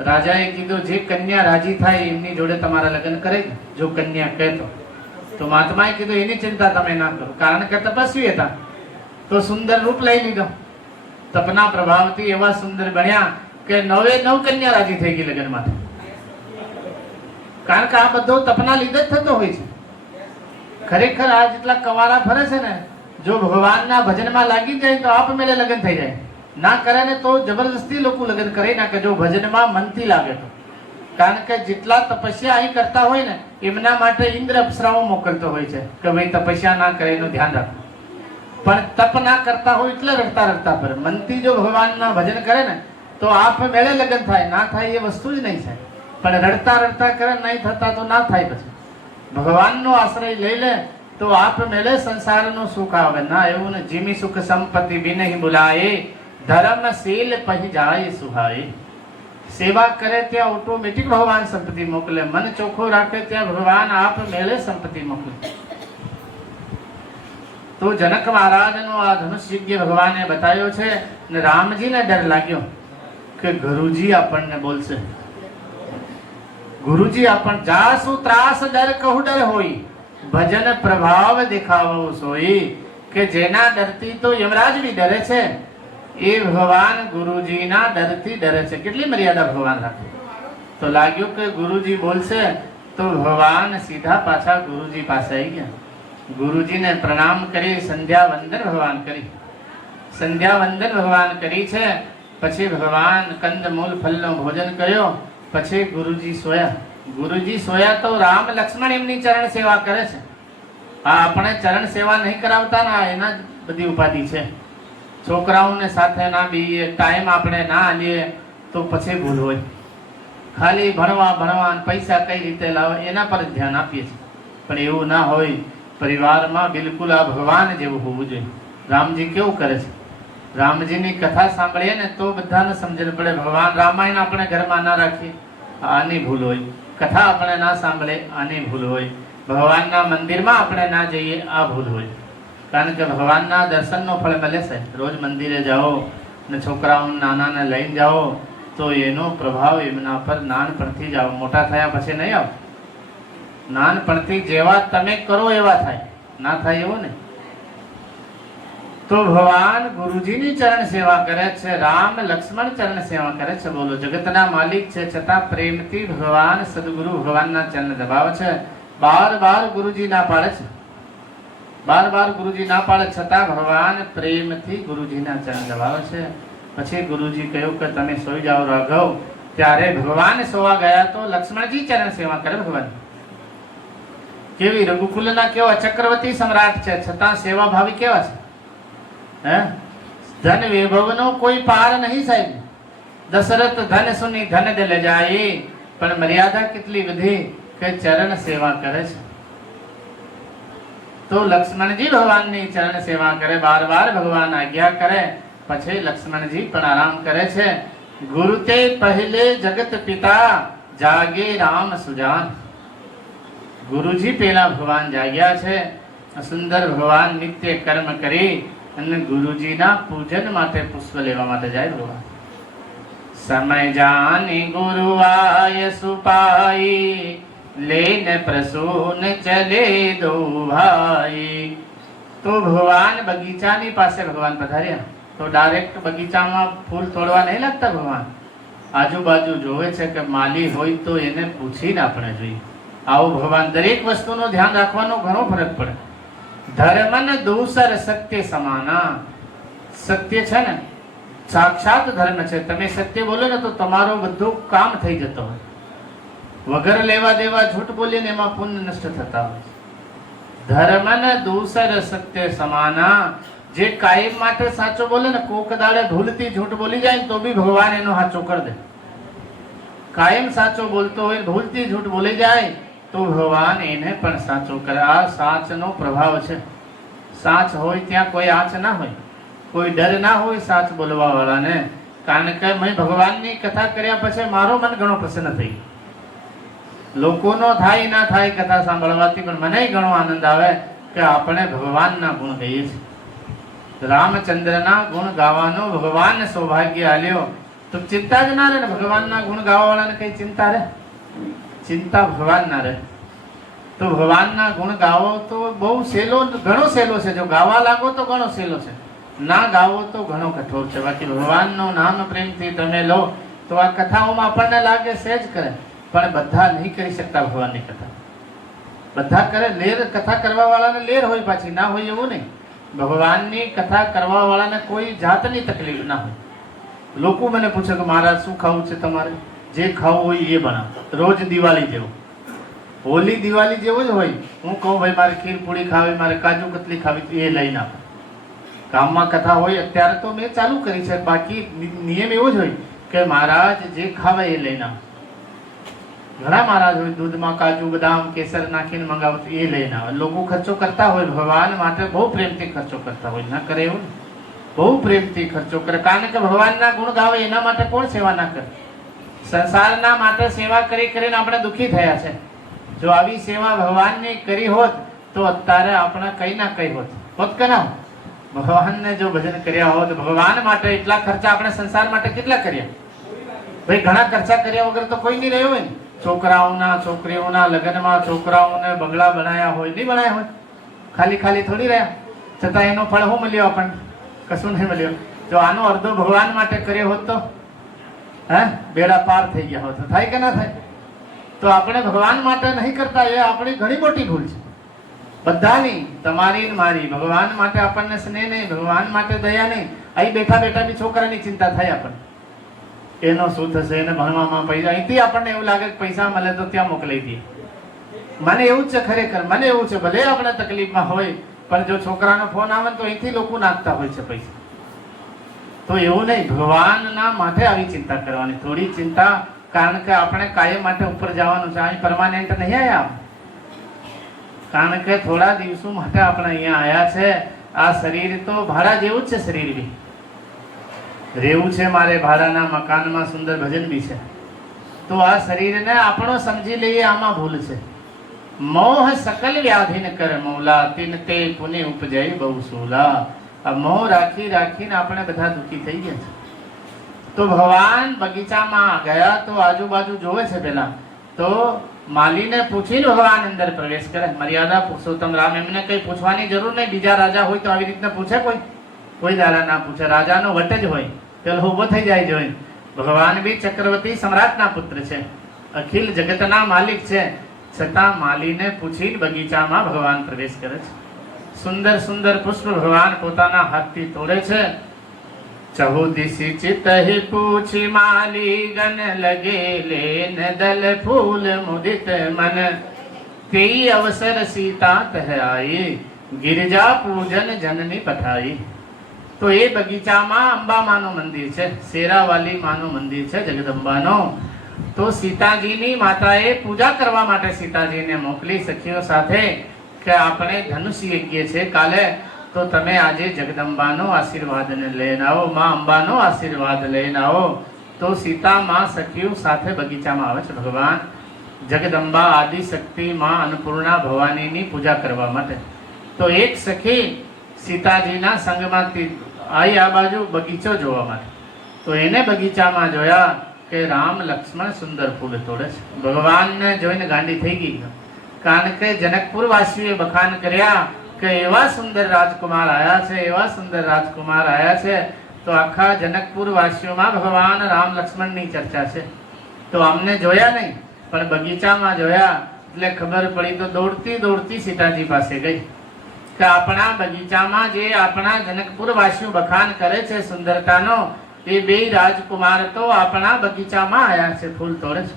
રાજાએ કીધું જે કન્યા રાજી થાય એમની જોડે તમારા લગ્ન કરે, જો કન્યા કહે તો. મહાત્માએ કીધું એની ચિંતા તમે ના કરો, કારણ કે તપસ્વી હતા તો સુંદર રૂપ લઈ લીધો. તપના પ્રભાવથી એવા સુંદર બન્યા કે 9 કન્યા રાજી થઈ ગઈ લગ્ન માટે. કારણ કે આ બધો તપના લીધે જ થતો હોય છે. ખરેખર આ જેટલા કવારા ફરે છે ને, જો ભગવાનના ભજનમાં લાગી જાય તો આપમેળે લગ્ન થઈ જાય. ના કરે ને તો જબરદસ્તી લોકો લગ્ન કરે ના, કે જો ભજનમાં મનથી લાગે તો. કારણ કે જેટલા તપસ્યા અહીં કરતા હોય ને એમના માટે ઇન્દ્ર અપ્સરાઓ મોકલતો હોય છે કે ભાઈ તપસ્યા ના કરે એનું ધ્યાન રાખો. પણ તપ ના કરતા હોય એટલે રડતા પર મનથી જો ભગવાનના ભજન કરે ને તો આપમેળે લગ્ન થાય. ના થાય એ વસ્તુ જ નહીં થાય. પણ રડતા કરે નહીં થતા તો ના થાય. પછી ભગવાનનો આશ્રય લઈ લે તો આપમેળે સંસારનું સુખ આવે. ના એવું ને, જીમી સુખ સંપત્તિ બિનહી બુલાય, ધર્મશીલ પહી જાય સુહાય. સેવા કરે ત્યાં ઓટોમેટિક ભગવાન સંપત્તિ મોકલે. મન ચોખ્ખું રાખે ત્યાં ભગવાન આપમેળે સંપત્તિ મોકલે. તો જનક મહારાજનો આ ધનુષ યજ્ઞ ભગવાને બતાવ્યો છે. ને રામજીને ડર લાગ્યો કે ગુરુજી આપણને બોલશે. ગુરુજી આપણ જાસુ ત્રાસ ડર કહું ડર હોય, ભજન પ્રભાવ દેખાવો સોઈ. કે જેના ડરથી તો યમરાજ બી ડરે છે, એ ભગવાન ગુરુજીના ડરથી ડરે છે. કેટલી મર્યાદા ભગવાન રાખે. તો લાગ્યું કે ગુરુજી બોલશે તો ભગવાન સીધા પાછા ગુરુજી પાસે આવી ગયા. ગુરુજીને પ્રણામ કરી સંધ્યા વંદન ભગવાન કરી. સંધ્યા વંદન ભગવાન કરી છે. પછી ભગવાન કંદમૂલ ફળનો ભોજન કર્યો. પછી ગુરુજી સોયા. ગુરુજી સોયા તો રામ લક્ષ્મણ એમની ચરણ સેવા કરે છે. આ આપણે ચરણ સેવા નહીં કરાવતા ના, એના જ બધી ઉપાધિ છે. છોકરાઓને સાથે ના બીએ, ટાઈમ આપણે ના આલીએ તો પછી ભૂલ હોય. ખાલી ભણવા પૈસા કઈ રીતે લાવે એના પર જ ધ્યાન આપીએ છીએ. પણ એવું ના હોય. પરિવારમાં બિલકુલ આ ભગવાન જેવું હોવું જોઈએ. રામજી કેવું કરે છે. રામજીની કથા સાંભળીએ ને તો બધાને સમજણ પડે. ભગવાન રામાયણ આપણે ઘરમાં ના રાખીએ, આની ભૂલ હોય. કથા આપણે ના સાંભળે, આની ભૂલ હોય. ભગવાનના મંદિરમાં આપણે ના જઈએ, આ ભૂલ હોય. કારણ કે ભગવાનના દર્શનનો ફળ મળે છે. રોજ મંદિરે જાઓ ને છોકરાઓ નાનાને લઈને જાઓ તો એનો પ્રભાવ એમના પર નાનપણથી જ આવે. મોટા થયા પછી નહીં આવે. નાનપણથી જેવા તમે કરો એવા થાય, ના થાય એવું ને. તો ભગવાન ગુરુજીની ચરણ સેવા કરે છે, રામ લક્ષ્મણ ચરણ સેવા કરે છે. બોલો, જગતના માલિક છે છતાં પ્રેમથી ભગવાન સદગુરુ ભગવાનના ચરણ દબાવે છે. બાર બાર ગુરુજી ના પાડે છે, બાર બાર ગુરુજી ના પાડે છતાં ભગવાન પ્રેમથી ગુરુજીના ચરણ દબાવે છે. પછી ગુરુજી કહ્યું કે તમે સોઈ જાઓ રાઘવ. ત્યારે ભગવાન સોવા ગયા તો લક્ષ્મણજી ચરણ સેવા કરે. ભગવાન કેવી રઘુકુલના કેવા ચક્રવર્તી સમ્રાટ છે છતાં સેવા ભાવી કેવા છે. હે, ધન વૈભવનો કોઈ પાર નહીં સાહેબ. દશરથ ધન સુની ધન દે લે જાય, પણ મર્યાદા કેટલી બધી કે ચરણ સેવા કરે છે. તો લક્ષ્મણજી ભગવાનની ચરણ સેવા કરે, બાર બાર ભગવાન આજ્ઞા કરે. પછી લક્ષ્મણજી પણ આરામ કરે છે. ગુરુ તે પહેલે જગત પિતા, જાગે રામ સુજાન. ગુરુજી પેલા ભગવાન જાગ્યા છે. સુંદર ભગવાન નિત્ય કર્મ કરી અને ગુરુજીના પૂજન માટે પુષ્પ લેવા માટે જાય. ભગવાન સમય જાની ગુરુ આય સુપાઈ, લેને પ્રસૂન ચલે દો ભાઈ. તો ભગવાન બગીચાની પાસે ભગવાન પધાર્યા. તો ડાયરેક્ટ બગીચામાં ફૂલ તોડવા નહીં લાગતા. ભગવાન આજુબાજુ જોવે છે કે માલી હોય તો એને પૂછીને આપણે જોઈએ. આવું ભગવાન દરેક વસ્તુનું ધ્યાન રાખવાનો ઘણો ફરક પડે. ધર્મ દૂસર સત્ય સમાના. સત્ય છે ને સાક્ષાત ધર્મ છે. તમે સત્ય બોલો ને તો તમારું બધું કામ થઈ જતો હોય. વગર લેવા દેવા જૂઠ બોલીએ ને એમાં પુણ્ય નષ્ટ થતા હોય. ધર્મ દૂસર સત્ય સમાના. જે કાયમ માટે સાચો બોલે ને, કોક દાડે ભૂલથી જૂઠ બોલી જાય તો બી ભગવાન એનો સાચો કરી દે. કાયમ સાચો બોલતો હોય, ભૂલથી જૂઠ બોલી જાય તો ભગવાન એને પણ સાચો કરે. આ સાચનો પ્રભાવ છે. સાચ હોય ત્યાં કોઈ આંચ ના હોય, કોઈ ડર ના હોય સાચ બોલવા વાળાને. કારણ કે મેં ભગવાનની કથા કર્યા પછી મારો મન ઘણો પ્રસન્ન થઈ. લોકોનો થાય ના થાય કથા સાંભળવાથી, પણ મને ઘણો આનંદ આવે કે આપણે ભગવાનના ગુણ કહીએ છીએ. રામચંદ્રના ગુણ ગાવાનો ભગવાન સૌભાગ્ય આલ્યો તો ચિંતા જ ના રહે ને. ભગવાનના ગુણ ગાવા વાળાને કઈ ચિંતા રહે? ચિંતા ભગવાન ના રહે. તો ભગવાનના ગુણ ગાવો તો બહુ સહેલો, ઘણો સહેલો છે. જો ગાવા લાગો તો ઘણો સહેલો છે, ના ગાવો તો ઘણો કઠોર છે. બાકી ભગવાનનું નામ પ્રેમથી તમે લો તો આ કથાઓમાં આપણને લાગે સહેજ કરે, પણ બધા નહીં કરી શકતા ભગવાનની કથા. બધા કરે, લેર કથા કરવા વાળાને લેર હોય, પાછી ના હોય એવું નહીં. ભગવાનની કથા કરવા વાળાને કોઈ જાતની તકલીફ ના હોય. લોકો મને પૂછે કે મહારાજ શું ખાવું છે તમારે? જે ખાવું હોય એ બનાવો. રોજ દિવાળી જેવો, હોલી દિવાળી જેવો જ હોય. હું કહું ભાઈ મારે ખીર પૂરી ખાવી, મારે કાજુ કતલી ખાવી, એ લઈને આપો. ગામમાં કથા હોય અત્યારે તો મેં ચાલુ કરી છે, બાકી નિયમ એવો જ હોય કે મહારાજ જે ખાવે એ લઈને આપો. ઘણા મહારાજ હોય દૂધમાં કાજુ બદામ કેસર નાખીને મંગાવો તો એ લઈને આવે. લોકો ખર્ચો કરતા હોય, ભગવાન માટે બહુ પ્રેમથી ખર્ચો કરતા હોય. ના કરે એવું? બહુ પ્રેમથી ખર્ચો કરે. કારણ કે ભગવાનના ગુણ ગાવે એના માટે કોણ સેવા ના કરે? સંસારના માટે સેવા કરી કરીને આપણે દુઃખી થયા છે. જો આવી સેવા ભગવાનની કરી હોત તો અત્યારે આપણે કઈ ના કઈ હોત કે ના? ભગવાનને જો ભજન કર્યા હોત, ભગવાન માટે એટલા ખર્ચા આપણે સંસાર માટે કેટલા કર્યા? ભાઈ ઘણા ખર્ચા કર્યા વગર તો કોઈ નહીં રહ્યો હોય ને. છોકરાઓના છોકરીઓના લગ્નમાં છોકરાઓને બંગલા બનાયા હોય, નહીં બનાયા હોય? ખાલી ખાલી થોડી રહ્યા. છતાં એનો ફળ શું મળ્યો આપણને? કશું નહીં મળ્યું. જો આનો અડધો ભગવાન માટે કર્યો હોત તો હે બેડા પાર થઈ ગયા હોત. થાય કે ના થાય? તો આપણે ભગવાન માટે નહીં કરતા, એ આપણી ઘણી મોટી ભૂલ છે બધાની, તમારી મારી. ભગવાન માટે આપણને સ્નેહ નહીં, ભગવાન માટે દયા નહીં. અહીં બેઠા બેઠા બી છોકરાની ચિંતા થાય આપણને. એનો શું થશે, એને ભણવામાં પૈસા, અહીંથી આપણને એવું લાગે કે પૈસા મળે તો ત્યાં મોકલી દઈએ. મને એવું જ છે, ખરેખર મને એવું છે. ભલે આપણે તકલીફમાં હોય, પણ જો છોકરાનો ફોન આવે તો અહીંથી લોકો નાખતા હોય છે પૈસા. તો એવું નહીં, ભગવાનના માટે આવી ચિંતા કરવાની. થોડી ચિંતા, કારણ કે આપણે કાયમ માટે ઉપર જવાનું છે. અહીં પરમાનન્ટ નહીં આવ્યા, કારણ કે થોડા દિવસો માટે આપણે અહીંયા આવ્યા છે. આ શરીર તો ભાડા જેવું જ છે. શરીર બી રહેવું છે મારે ભાડાના મકાનમાં, સુંદર ભજન બી છે. તો આ શરીરને આપણો સમજી લઈએ, આમાં ભૂલ છે. મોહ સકલ વ્યાધિન કર મૌલા, તિન તે પુને ઉપજય બહુ સોલા. આ મોહ રાખી રાખીને આપણે બધા દુઃખી થઈ ગયા છે. તો ભગવાન બગીચામાં ગયા તો આજુબાજુ જોવે છે. પેલા તો માલીને પૂછીને ભગવાન અંદર પ્રવેશ કરે. મર્યાદા પુરુષોત્તમ રામ, એમને કઈ પૂછવાની જરૂર નહીં. બીજા રાજા હોય તો આવી રીતના પૂછે કોઈ? કોઈ દાડા ના પૂછે. રાજાનો વટ જ હોય, પેલો ઊભો થઈ જાય જોઈ. ભગવાન બી ચક્રવર્તી સમ્રાટના પુત્ર છે, અખિલ જગતના માલિક છે, છતાં માલીને પૂછી બગીચામાં ભગવાન પ્રવેશ કરે છે. સુંદર સુંદર પુષ્પ ભગવાન પોતાના હાથથી તોડે છે. ચહુદિશી ચિતહિ પૂછી માલી ગન લગે લેન દલ ફૂલ મુદિત મન તેઈ અવસર સીતા તહ આઈ ગિરજા પૂજન જનની પઠાઈ. તો એ બગીચામાં અંબા માનું મંદિર છે, શેરાવાલી માનું મંદિર છે, જગદંબાનો. તો સીતાજીની માતાએ પૂજા કરવા માટે સીતાજીને મોકલી સખીઓ સાથે કે આપણે ધનુષ યજ્ઞ છે કાલે, તો તમે આજે જગદંબાનો આશીર્વાદ લઈને આવો, માં અંબાનો આશીર્વાદ લઈને આવો. તો સીતા માં સખીઓ સાથે બગીચામાં આવે છે. ભગવાન જગદંબા આદિશક્તિ માં અન્નપૂર્ણા ભવાનીની પૂજા કરવા માટે. તો એક સખી સીતાજીના સંગમાંથી આવી આ બાજુ બગીચો જોવા માટે. તો એને બગીચામાં જોયા કે રામ લક્ષ્મણ સુંદર ફૂલ તોડે છે. ભગવાનને જોઈને ગાંડી થઈ ગઈ, કારણ કે જનકપુર વાસીઓએ બખાન કર્યા કે એવા સુંદર રાજકુમાર આયા છે, એવા સુંદર રાજકુમાર આયા છે. તો આખા જનકપુર વાસીઓમાં ભગવાન રામ લક્ષ્મણની ચર્ચા છે. તો અમને જોયા નહીં, પણ બગીચામાં જોયા એટલે ખબર પડી. તો દોડતી દોડતી સીતાજી પાસે ગઈ કે આપણા બગીચામાં જે આપણા જનકપુર વાસીઓ બખાન કરે છે સુંદરતાનો, એ બે રાજકુમાર તો આપણા બગીચામાં આયા છે, ફૂલ તોડે છે.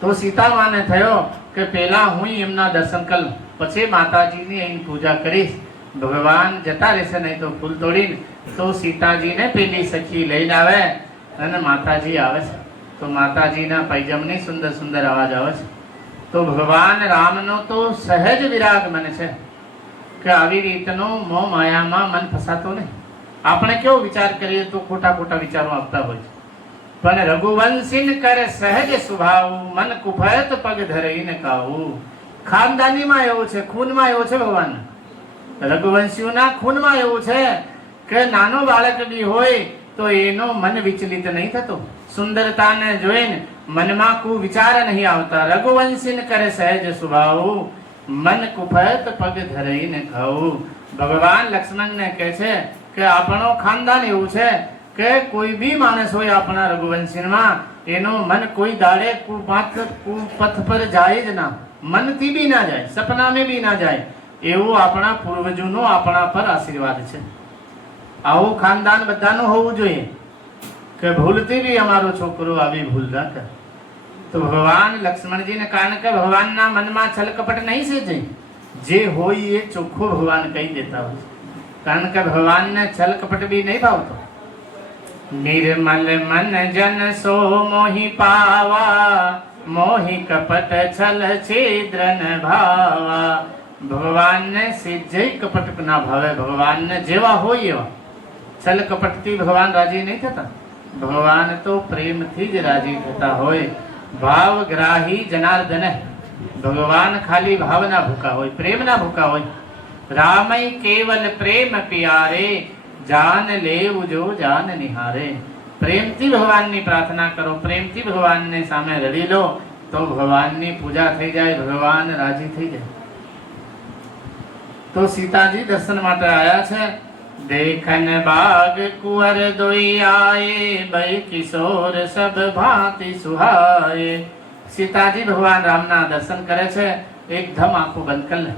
તો સીતામાને થયો કે પેલા હું એમના દર્શન કરું, પછી માતાજીની અહીં પૂજા કરીશ. ભગવાન જતા રહેશે નહીં તો ફૂલ તોડીને. તો સીતાજીને પેલી સખી લઈને આવે અને માતાજી આવે છે. તો માતાજીના પૈજમની સુંદર સુંદર અવાજ આવે છે. તો ભગવાન રામનો તો સહેજ વિરાગ મને છે કે આવી રીતનો મોહ માયામાં મન ફસાતો નહીં. આપણે કેવો વિચાર કરીએ તો ખોટા ખોટા વિચારો આવતા હોય છે, પણ રઘુવંશીન કરે સહેજ સ્વભાવ મન કુફયત પગ ધરીને કાવું. ખાનદાનીમાં એવું છે, ખૂનમાં એવું છે. ભગવાન રઘુવંશીઓના ખૂનમાં એવું છે કે નાનો બાળક બી હોય તો એનો મન વિચલિત નહીં થતો. સુંદરતાને જોઈને મનમાં કુ વિચાર નહીં આવતા. રઘુવંશીન કરે સહેજ સ્વભાવ મન કુફયત પગ ધરીને ખાવું. ભગવાન લક્ષ્મણને કહે છે કે આપણો ખાનદાન એવું છે કે કોઈ બી માણસ હોય આપણા રઘુવંશીમાં, એનો મન કોઈ દાડે કુપથ પર જાય જ ના, મનથી બી ના જાય, સપનામાં બી ના જાય. એવું આપણા પૂર્વજોનો આપણા પર આશીર્વાદ છે. આવું ખાનદાન બધાનું હોવું જોઈએ કે ભૂલથી બી અમારો છોકરો આવી ભૂલ ના કરે. તો ભગવાન લક્ષ્મણજીને કારણ કે ભગવાનના મનમાં છલકપટ નહીં છે, જે હોય એ ચોખ્ખો ભગવાન કહી દેતા હોય, કારણ કે ભગવાનને છલકપટ બી નહીં ભાવતો. નિર્મલ મન જન સો મોહી પાવા મોહી કપટ છલ છિદ્રન ભાવા. ભગવાનને સેજય કપટ ના ભાવે. ભગવાનને જેવા હોય એવા, છલ કપટથી ભગવાન રાજી નહીં થતા. ભગવાન તો પ્રેમથી જ રાજી થતા હોય. ભાવગ્રાહી જનાર્દન. ભગવાન ખાલી ભાવના ભૂખા હોય, પ્રેમના ભૂખા હોય. રામય કેવલ પ્રેમ પ્યારે જાન લેવ જો જાન નિહારે. પ્રેમથી ભગવાનની પ્રાર્થના કરો, પ્રેમથી ભગવાનને સામે રડી લો તો ભગવાનની પૂજા થઈ જાય, ભગવાન રાજી થઈ જાય. તો સીતાજી દર્શન માટે આયા છે. देखन बाग कुंवर दोई आए भई किशोर सब भांति सुहाए. સીતાજી ભગવાન રામના દર્શન કરે છે. એકદમ આંખો બંધ કરી લે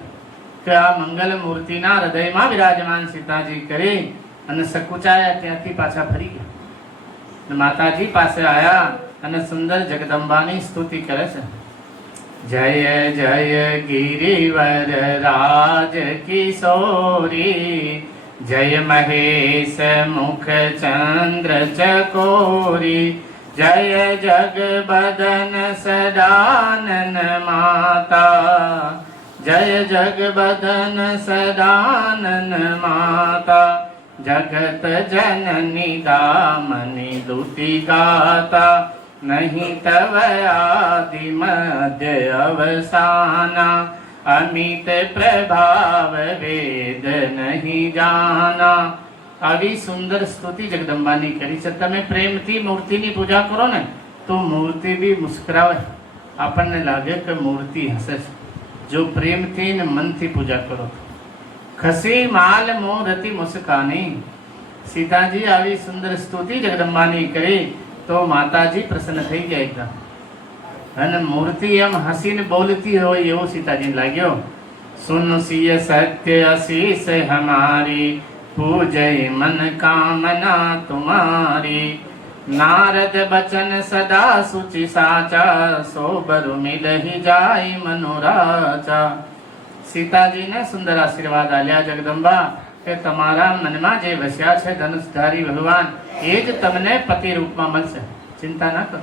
કે આ મંગલ મૂર્તિના હૃદયમાં વિરાજમાન સીતાજી કરી અને સકુચાયા, ત્યાંથી પાછા ફરી ગયા. માતાજી પાસે આયા અને સુંદર જગદંબાની સ્તુતિ કરે છે. જય જય ગિરિવર રાજ કિશોરી જય મહેશ મુખ ચંદ્ર ચકોરી જય જગબદન સદાનન માતા જય જગબદન સદાનન માતા જગત જનની દામની દુતિ ગાતા નહીં તવ આદિ મધ્ય અવસાના અમિત પ્રભાવ વેદ નહીં જાના. આવી સુંદર સ્તુતિ જગદંબાની કરી છે. તમે પ્રેમથી મૂર્તિની પૂજા કરો ને તો મૂર્તિ બી મુસ્કરાવે, આપણને લાગે કે મૂર્તિ હસે છે. જો પ્રેમથી ને મનથી પૂજા કરો ખસી માલ મોરતી મુસ્કાની. સીતાજી આવી સુંદર સ્તુતિ જગદંબાની કરી તો માતાજી પ્રસન્ન થઈ ગયા એકદમ. અને મૂર્તિ એમ હસીને બોલતી હોય એવું સીતાજીને લાગ્યો. સુન સિય સત્ય અશીષ હમારી, પૂજય મન કામના તુમારી. નારદ બચન સદા સુચિ સાચા, સોબરુ મિલહી જાય મનોરાચા. સીતાજીને સુંદર આશીર્વાદ આલ્યા જગદંબા કે તમારા મનમાં જે વસ્યા છે ધનુષધારી ભગવાન એ જ તમને પતિ રૂપમાં મળશે, ચિંતા ન કરો.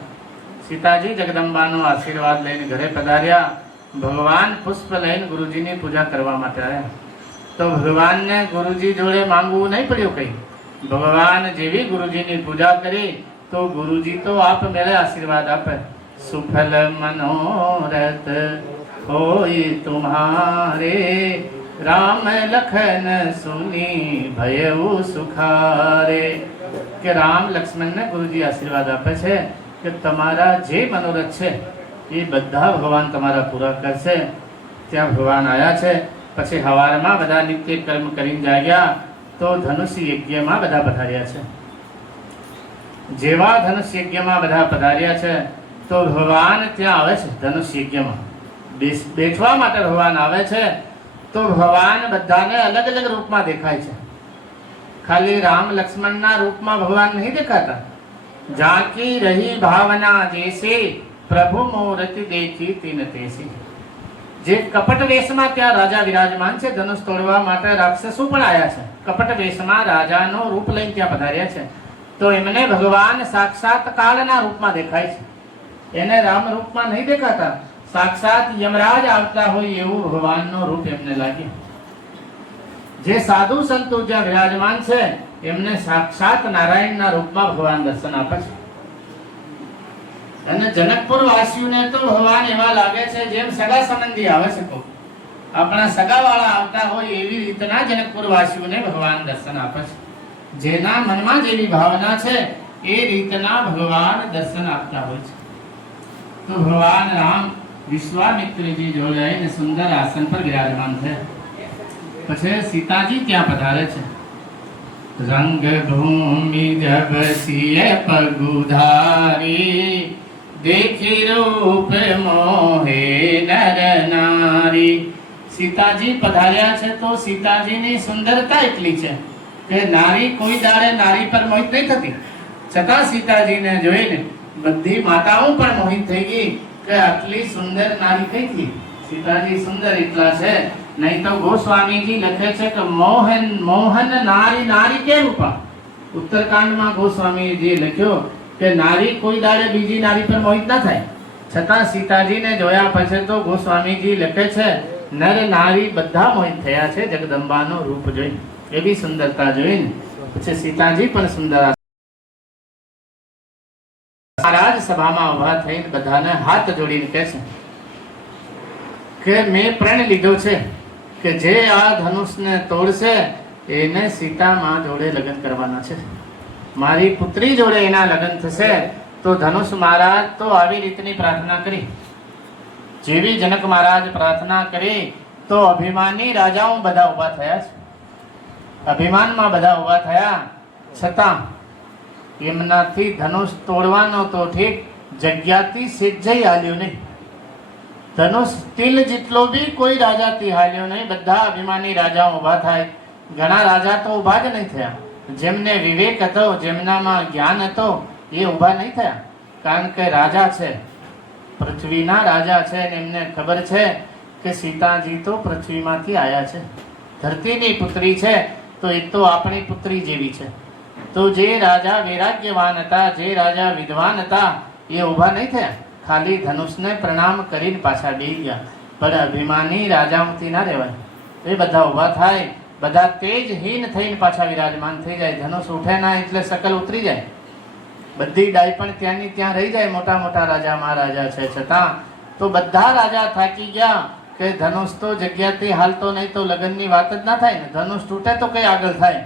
સીતાજી જગદંબાનો આશીર્વાદ લઈને ઘરે પધાર્યા. ભગવાન પુષ્પ લઈને ગુરુજીની પૂજા કરવા માટે આવ્યા. તો ભગવાનને ગુરુજી જોડે માંગવું નહીં પડ્યું કઈ. ભગવાન જેવી ગુરુજીની પૂજા કરી તો ગુરુજી તો આપમેળે આશીર્વાદ આપે. સુફલ મનોરથ હોય તુમ્હારે, રામ લખન સુની ભયઉ સુખારે. કે રામ લક્ષ્મણને ગુરુજી આશીર્વાદ આપે છે કે તમારા જે મનોરથ છે એ બધા ભગવાન તમારા પૂરા કરશે. ત્યાં ભગવાન આવ્યા છે. પછી હવારમાં બધા નિત્ય કર્મ કરીને જાગ્યા તો ધનુષ યજ્ઞમાં બધા પધાર્યા છે. જેવા ધનુષ યજ્ઞમાં બધા પધાર્યા છે તો ભગવાન ત્યાં આવે છે. ધનુષ યજ્ઞમાં બેઠવા માટે ભગવાન આવે છે. તો ભગવાન બધાને અલગ અલગ રૂપમાં દેખાય છે. ખાલી રામ લક્ષ્મણના રૂપમાં ભગવાન નહીં દેખાતા. જાકી રહી ભાવના જૈસે, પ્રભુ મૂર્તિ દેખી તીન તેસી. જે કપટ વેશમાં ત્યાં રાજા વિરાજમાન છે, ધનુષ તોડવા માટે રાક્ષસો પણ આવ્યા છે. કપટ વેશમાં રાજાનો રૂપ લઈને ત્યાં પધાર્યા છે. તો એમને ભગવાન સાક્ષાત કાળના રૂપમાં દેખાય છે. એને રામ રૂપમાં નહીં દેખાતા. સાક્ષાત યમરાજ આવતા હોય એવું ભગવાનનો રૂપ એમને લાગે. જે સાધુ સંતો જ્યાં વિરાજમાન છે એમને સાક્ષાત નારાયણના રૂપમાં ભગવાન દર્શન આપે છે. અને જનકપુર વાસીઓને તો ભગવાન એવા લાગે છે જેમ સગા સંબંધી આવે છે. આપણા સગાવાળા આવતા હોય એવી રીતના જનકપુર વાસીઓને ભગવાન દર્શન આપે છે. જેના મનમાં જેવી ભાવના છે એ રીતના ભગવાન દર્શન આપતા હોય છે. તો ભગવાન રામ વિશ્વામિત્રજી જોડે આવીને સુંદર આસન પર વિરાજમાન થયા. પછી સીતાજી ત્યાં પધારે છે. રંગ ભૂમિ જબ સિય પગુધારી, દેખી રૂપ મોહે નર નારી. સીતાજી પધાર્યા છે તો સીતાજીની સુંદરતા એટલી છે કે નારી કોઈ દાડે નારી પર મોહિત નહીં થતી. છતાં સીતાજીને જોઈને બધી માતાઓ પણ મોહિત થઈ ગઈ કે આટલી સુંદર નારી કઈ થી. સીતાજી સુંદર એટલા છે. નહીં તો ગોસ્વામીજી લખે છે કે મોહન મોહન નારી નારી કે રૂપા. ઉત્તરકાંડમાં ગોસ્વામીજી લખ્યો કે નારી કોઈ દાડે બીજી નારી પર મોહિત ના થાય. છતાં સીતાજીને જોયા પછી તો ગોસ્વામીજી લખે છે નર નારી બધા મોહિત થયા છે જગદંબાનો રૂપ જોઈને, એવી સુંદરતા જોઈને. પછી સીતાજી પણ સુંદર. મહારાજ સભામાં ઉભા થઈને બધાને હાથ જોડીને કહે છે કે મેં પ્રણ લીધો છે કે જે આ ધનુષને તોડશે એને સીતામાં જોડે લગ્ન કરવાના છે. મારી પુત્રી જોડે એના લગ્ન થશે. તો ધનુષ મહારાજ તો આવી રીતની પ્રાર્થના કરી. જેવી જનક મહારાજ પ્રાર્થના કરી તો અભિમાની રાજાઓ બધા ઉભા થયા છે. અભિમાનમાં બધા ઉભા થયા છતાં એમનાથી ધનુષ તોડવાનો તો ઠીક, જગ્યાથી સેજ્જય હાલ્યો નહીં. ધનુષ તિલ જેટલો બી કોઈ રાજાથી હાલ્યો નહીં. બધા અભિમાની રાજાઓ ઉભા થાય. ઘણા રાજા તો ઉભા જ નહીં થયા. જેમને વિવેક હતો, જેમનામાં જ્ઞાન હતો એ ઉભા નહીં થયા. કારણ કે રાજા છે, પૃથ્વીના રાજા છે. એમને ખબર છે કે સીતાજી તો પૃથ્વીમાંથી આવ્યા છે, ધરતીની પુત્રી છે. તો એ તો આપણી પુત્રી જેવી છે. તો જે રાજા વૈરાગ્યવાન હતા, જે રાજા વિદ્વાન હતા એ ઉભા નહીં થયા. ખાલી ધનુષને પ્રણામ કરીને પાછા બેસી ગયા. પણ અભિમાની રાજાઓથી ના રહેવાય. એ બધા ઉભા થાય. બધા તેજહીન થઈને પાછા વિરાજમાન થઈ જાય. ધનુષ ઉઠે ના એટલે શકલ ઉતરી જાય. બધી ડાય પણ ત્યાંની ત્યાં રહી જાય. મોટા મોટા રાજા મહારાજા છે છતાં તો બધા રાજા થાકી ગયા કે ધનુષ તો જગ્યાથી હાલતો નહીં તો લગ્નની વાત જ ના થાય ને. ધનુષ તૂટે તો કઈ આગળ થાય.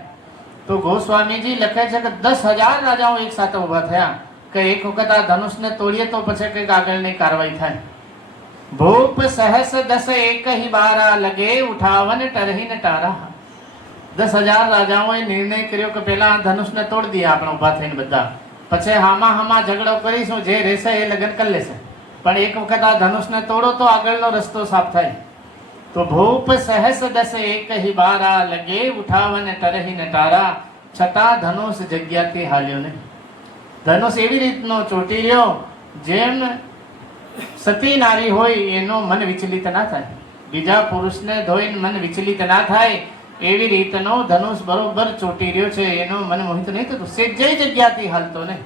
તો ગોસ્વામીજી લખે છે કે 10,000 રાજાઓ એક સાથે ઉભા થયા કે એક વખત આ ધનુષને તોડીએ તો પછી કંઈક આગળની કાર્યવાહી થાય. ભૂપ સહસ 10 એક ही बारा लगे उठावन टरहिन टारा. 10,000 રાજાઓએ નિર્ણય કર્યો કે પેલા આ ધનુષને તોડી દઈએ આપણે ઊભા થઈને બધા, પછી હામાં ઝઘડો કરીશું, જે રહેશે એ લગ્ન કરી લેશે, પણ એક વખત આ ધનુષને તોડો તો આગળનો રસ્તો સાફ થાય. તો ભૂપ સહસ દસ એક હિ બારા, લગે ઉઠાવન ટરહી ન તારા, છતાં ધનુષ જગ્યાથી હાલ્યો નહીં. ધનુષ એવી રીતનો ચોટી રહ્યો જેમ સતી નારી હોય એનો મન વિચલિત ના થાય, બીજા પુરુષને ધોઈને મન વિચલિત ના થાય એવી રીતનો ધનુષ બરોબર ચોટી રહ્યો છે, એનો મન મોહિત નહીં થતું, સેજે જગ્યાથી હાલતો નહીં.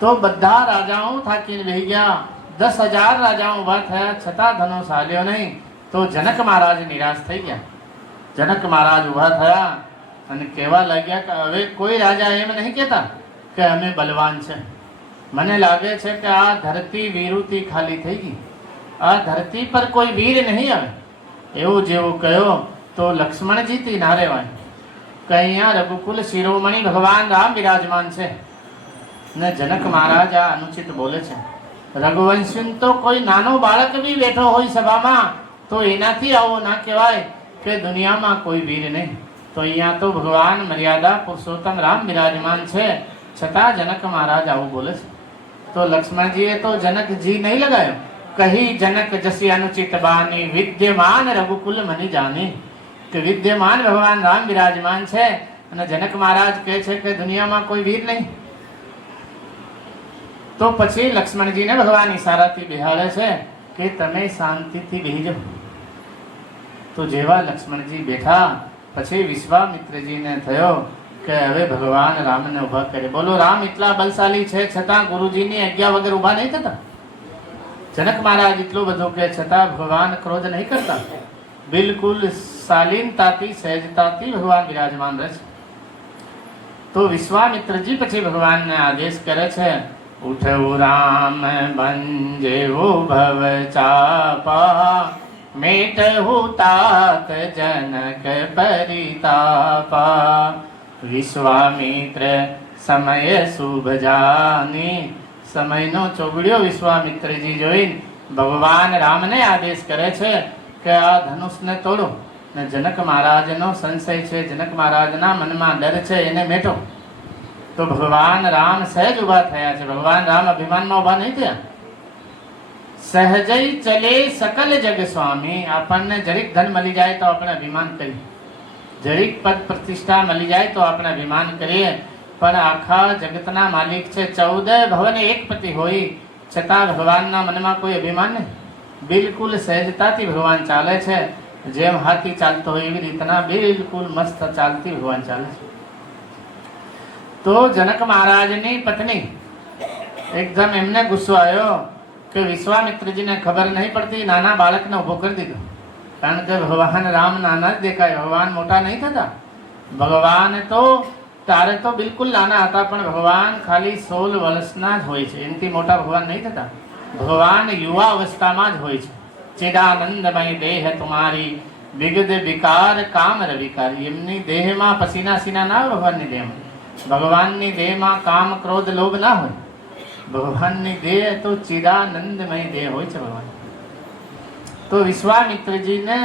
તો બધા રાજાઓ થાકીને બેહી ગયા, 10,000 રાજાઓ ઉભા થયા છતાં ધનુષ હાલ્યો નહીં. તો જનક મહારાજ નિરાશ થઈ ગયા. જનક મહારાજ ઉભા થયા અને કહેવા લાગ્યા કે હવે કોઈ રાજા એમ નહીં કહેતા કે અમે બલવાન છે. મને લાગે છે કે આ ધરતી વીરુથી ખાલી થઈ ગઈ, આ ધરતી પર કોઈ વીર નહીં આવે. એવું જેવું કહ્યો તો લક્ષ્મણજીથી ના રહેવાય કે અહીંયા રઘુકુલ શિરોમણી ભગવાન રામ બિરાજમાન છે ને જનક મહારાજ આ અનુચિત બોલે છે. રઘુવંશી તો કોઈ નાનો બાળક બી બેઠો હોય સભામાં તો એનાથી આવો ના કહેવાય કે દુનિયામાં કોઈ વીર નહીં. તો અહીંયા તો ભગવાન મર્યાદા પુરુષોત્તમ રામ બિરાજમાન છે, છતાં જનક મહારાજ આવું બોલે છે. તો લક્ષ્મણજીએ તો જનકજી નહીં લગાયો, કહી જનક જસી અનુચિત બાની, વિદ્યમાન રઘુકુલ મની જાની. કે વિદ્યમાન ભગવાન રામ બિરાજમાન છે અને જનક મહારાજ કહે છે કે દુનિયામાં કોઈ વીર નહીં. તો પછી લક્ષ્મણજીને ભગવાન ઈશારાથી બેહાડે છે કે તમે શાંતિથી બેહી જાઓ. તો જેવા લક્ષ્મણજી બેઠા પછી વિશ્વામિત્રજીને થયો કે હવે ભગવાન રામને ઉભા કરે. બોલો, રામ એટલા બલશાલી છે છતાં ગુરુજીની આજ્ઞા વગર ઉભા નહીં થતા. જનક મહારાજ એટલું બધું કે છતાં ભગવાન ક્રોધ નહીં કરતા, બિલકુલ શાલીનતાથી સહેજતાથી ભગવાન બિરાજમાન રહે છે. તો વિશ્વામિત્રજી પછી ભગવાનને આદેશ કરે છે, ઉઠવું રામ બંજેવો ભવ ચાપા, મેટહું તાત જનક પરિતાપા. વિશ્વામિત્ર સમય શુભ જાની, સમયનો ચોગડ્યો વિશ્વામિત્રજી જોઈને ભગવાન રામને આદેશ કરે છે કે આ ધનુષને તોડો. ને જનક મહારાજનો સંશય છે, જનક મહારાજના મનમાં ડર છે, એને મેટો. તો ભગવાન રામ સહેજ ઉભા થયા છે. ભગવાન રામ અભિમાનમાં ઉભા નહીં થયા. સહજય ચલે સકલ જગ સ્વામી. આપણને જરીક ધન મળી જાય તો આપણે અભિમાન કરીએ, જરીક પદ પ્રતિષ્ઠા મળી જાય તો આપણે અભિમાન કરીએ, પણ આખા જગતના માલિક છે, 14 ભવન એક પતિ હોય છતાં ભગવાનના મનમાં કોઈ અભિમાન નહીં. બિલકુલ સહેજતાથી ભગવાન ચાલે છે, જેમ હાથી ચાલતો હોય એવી રીતના બિલકુલ મસ્ત ચાલતી ભગવાન ચાલે છે. તો જનક મહારાજની પત્ની એકદમ એમને ગુસ્સો આવ્યો કે વિશ્વામિત્રજીને ખબર નહીં પડતી, નાના બાળકને ઊભો કરી દીધો. કારણ કે ભગવાન રામ નાના જ દેખાય, ભગવાન મોટા નહીં થતા. ભગવાન તો તારે તો બિલકુલ નાના હતા, પણ ભગવાન ખાલી 16 વર્ષના જ હોય છે, એનાથી મોટા ભગવાન નહીં થતા. ભગવાન યુવા અવસ્થામાં જ હોય છે. ચિદાનંદમય દેહ તુમારી, વિગદ વિકાર કામ રવિકારી. એમની દેહમાં પસીના સીના ના હોય. ભગવાનની દેહમાં, ભગવાનની દેહમાં કામ ક્રોધ લોભ ના હોય. ભગવાનની દેહ તો ચિદાનંદમય દેહ હોય છે ભગવાન. તો વિશ્વામિત્રજીને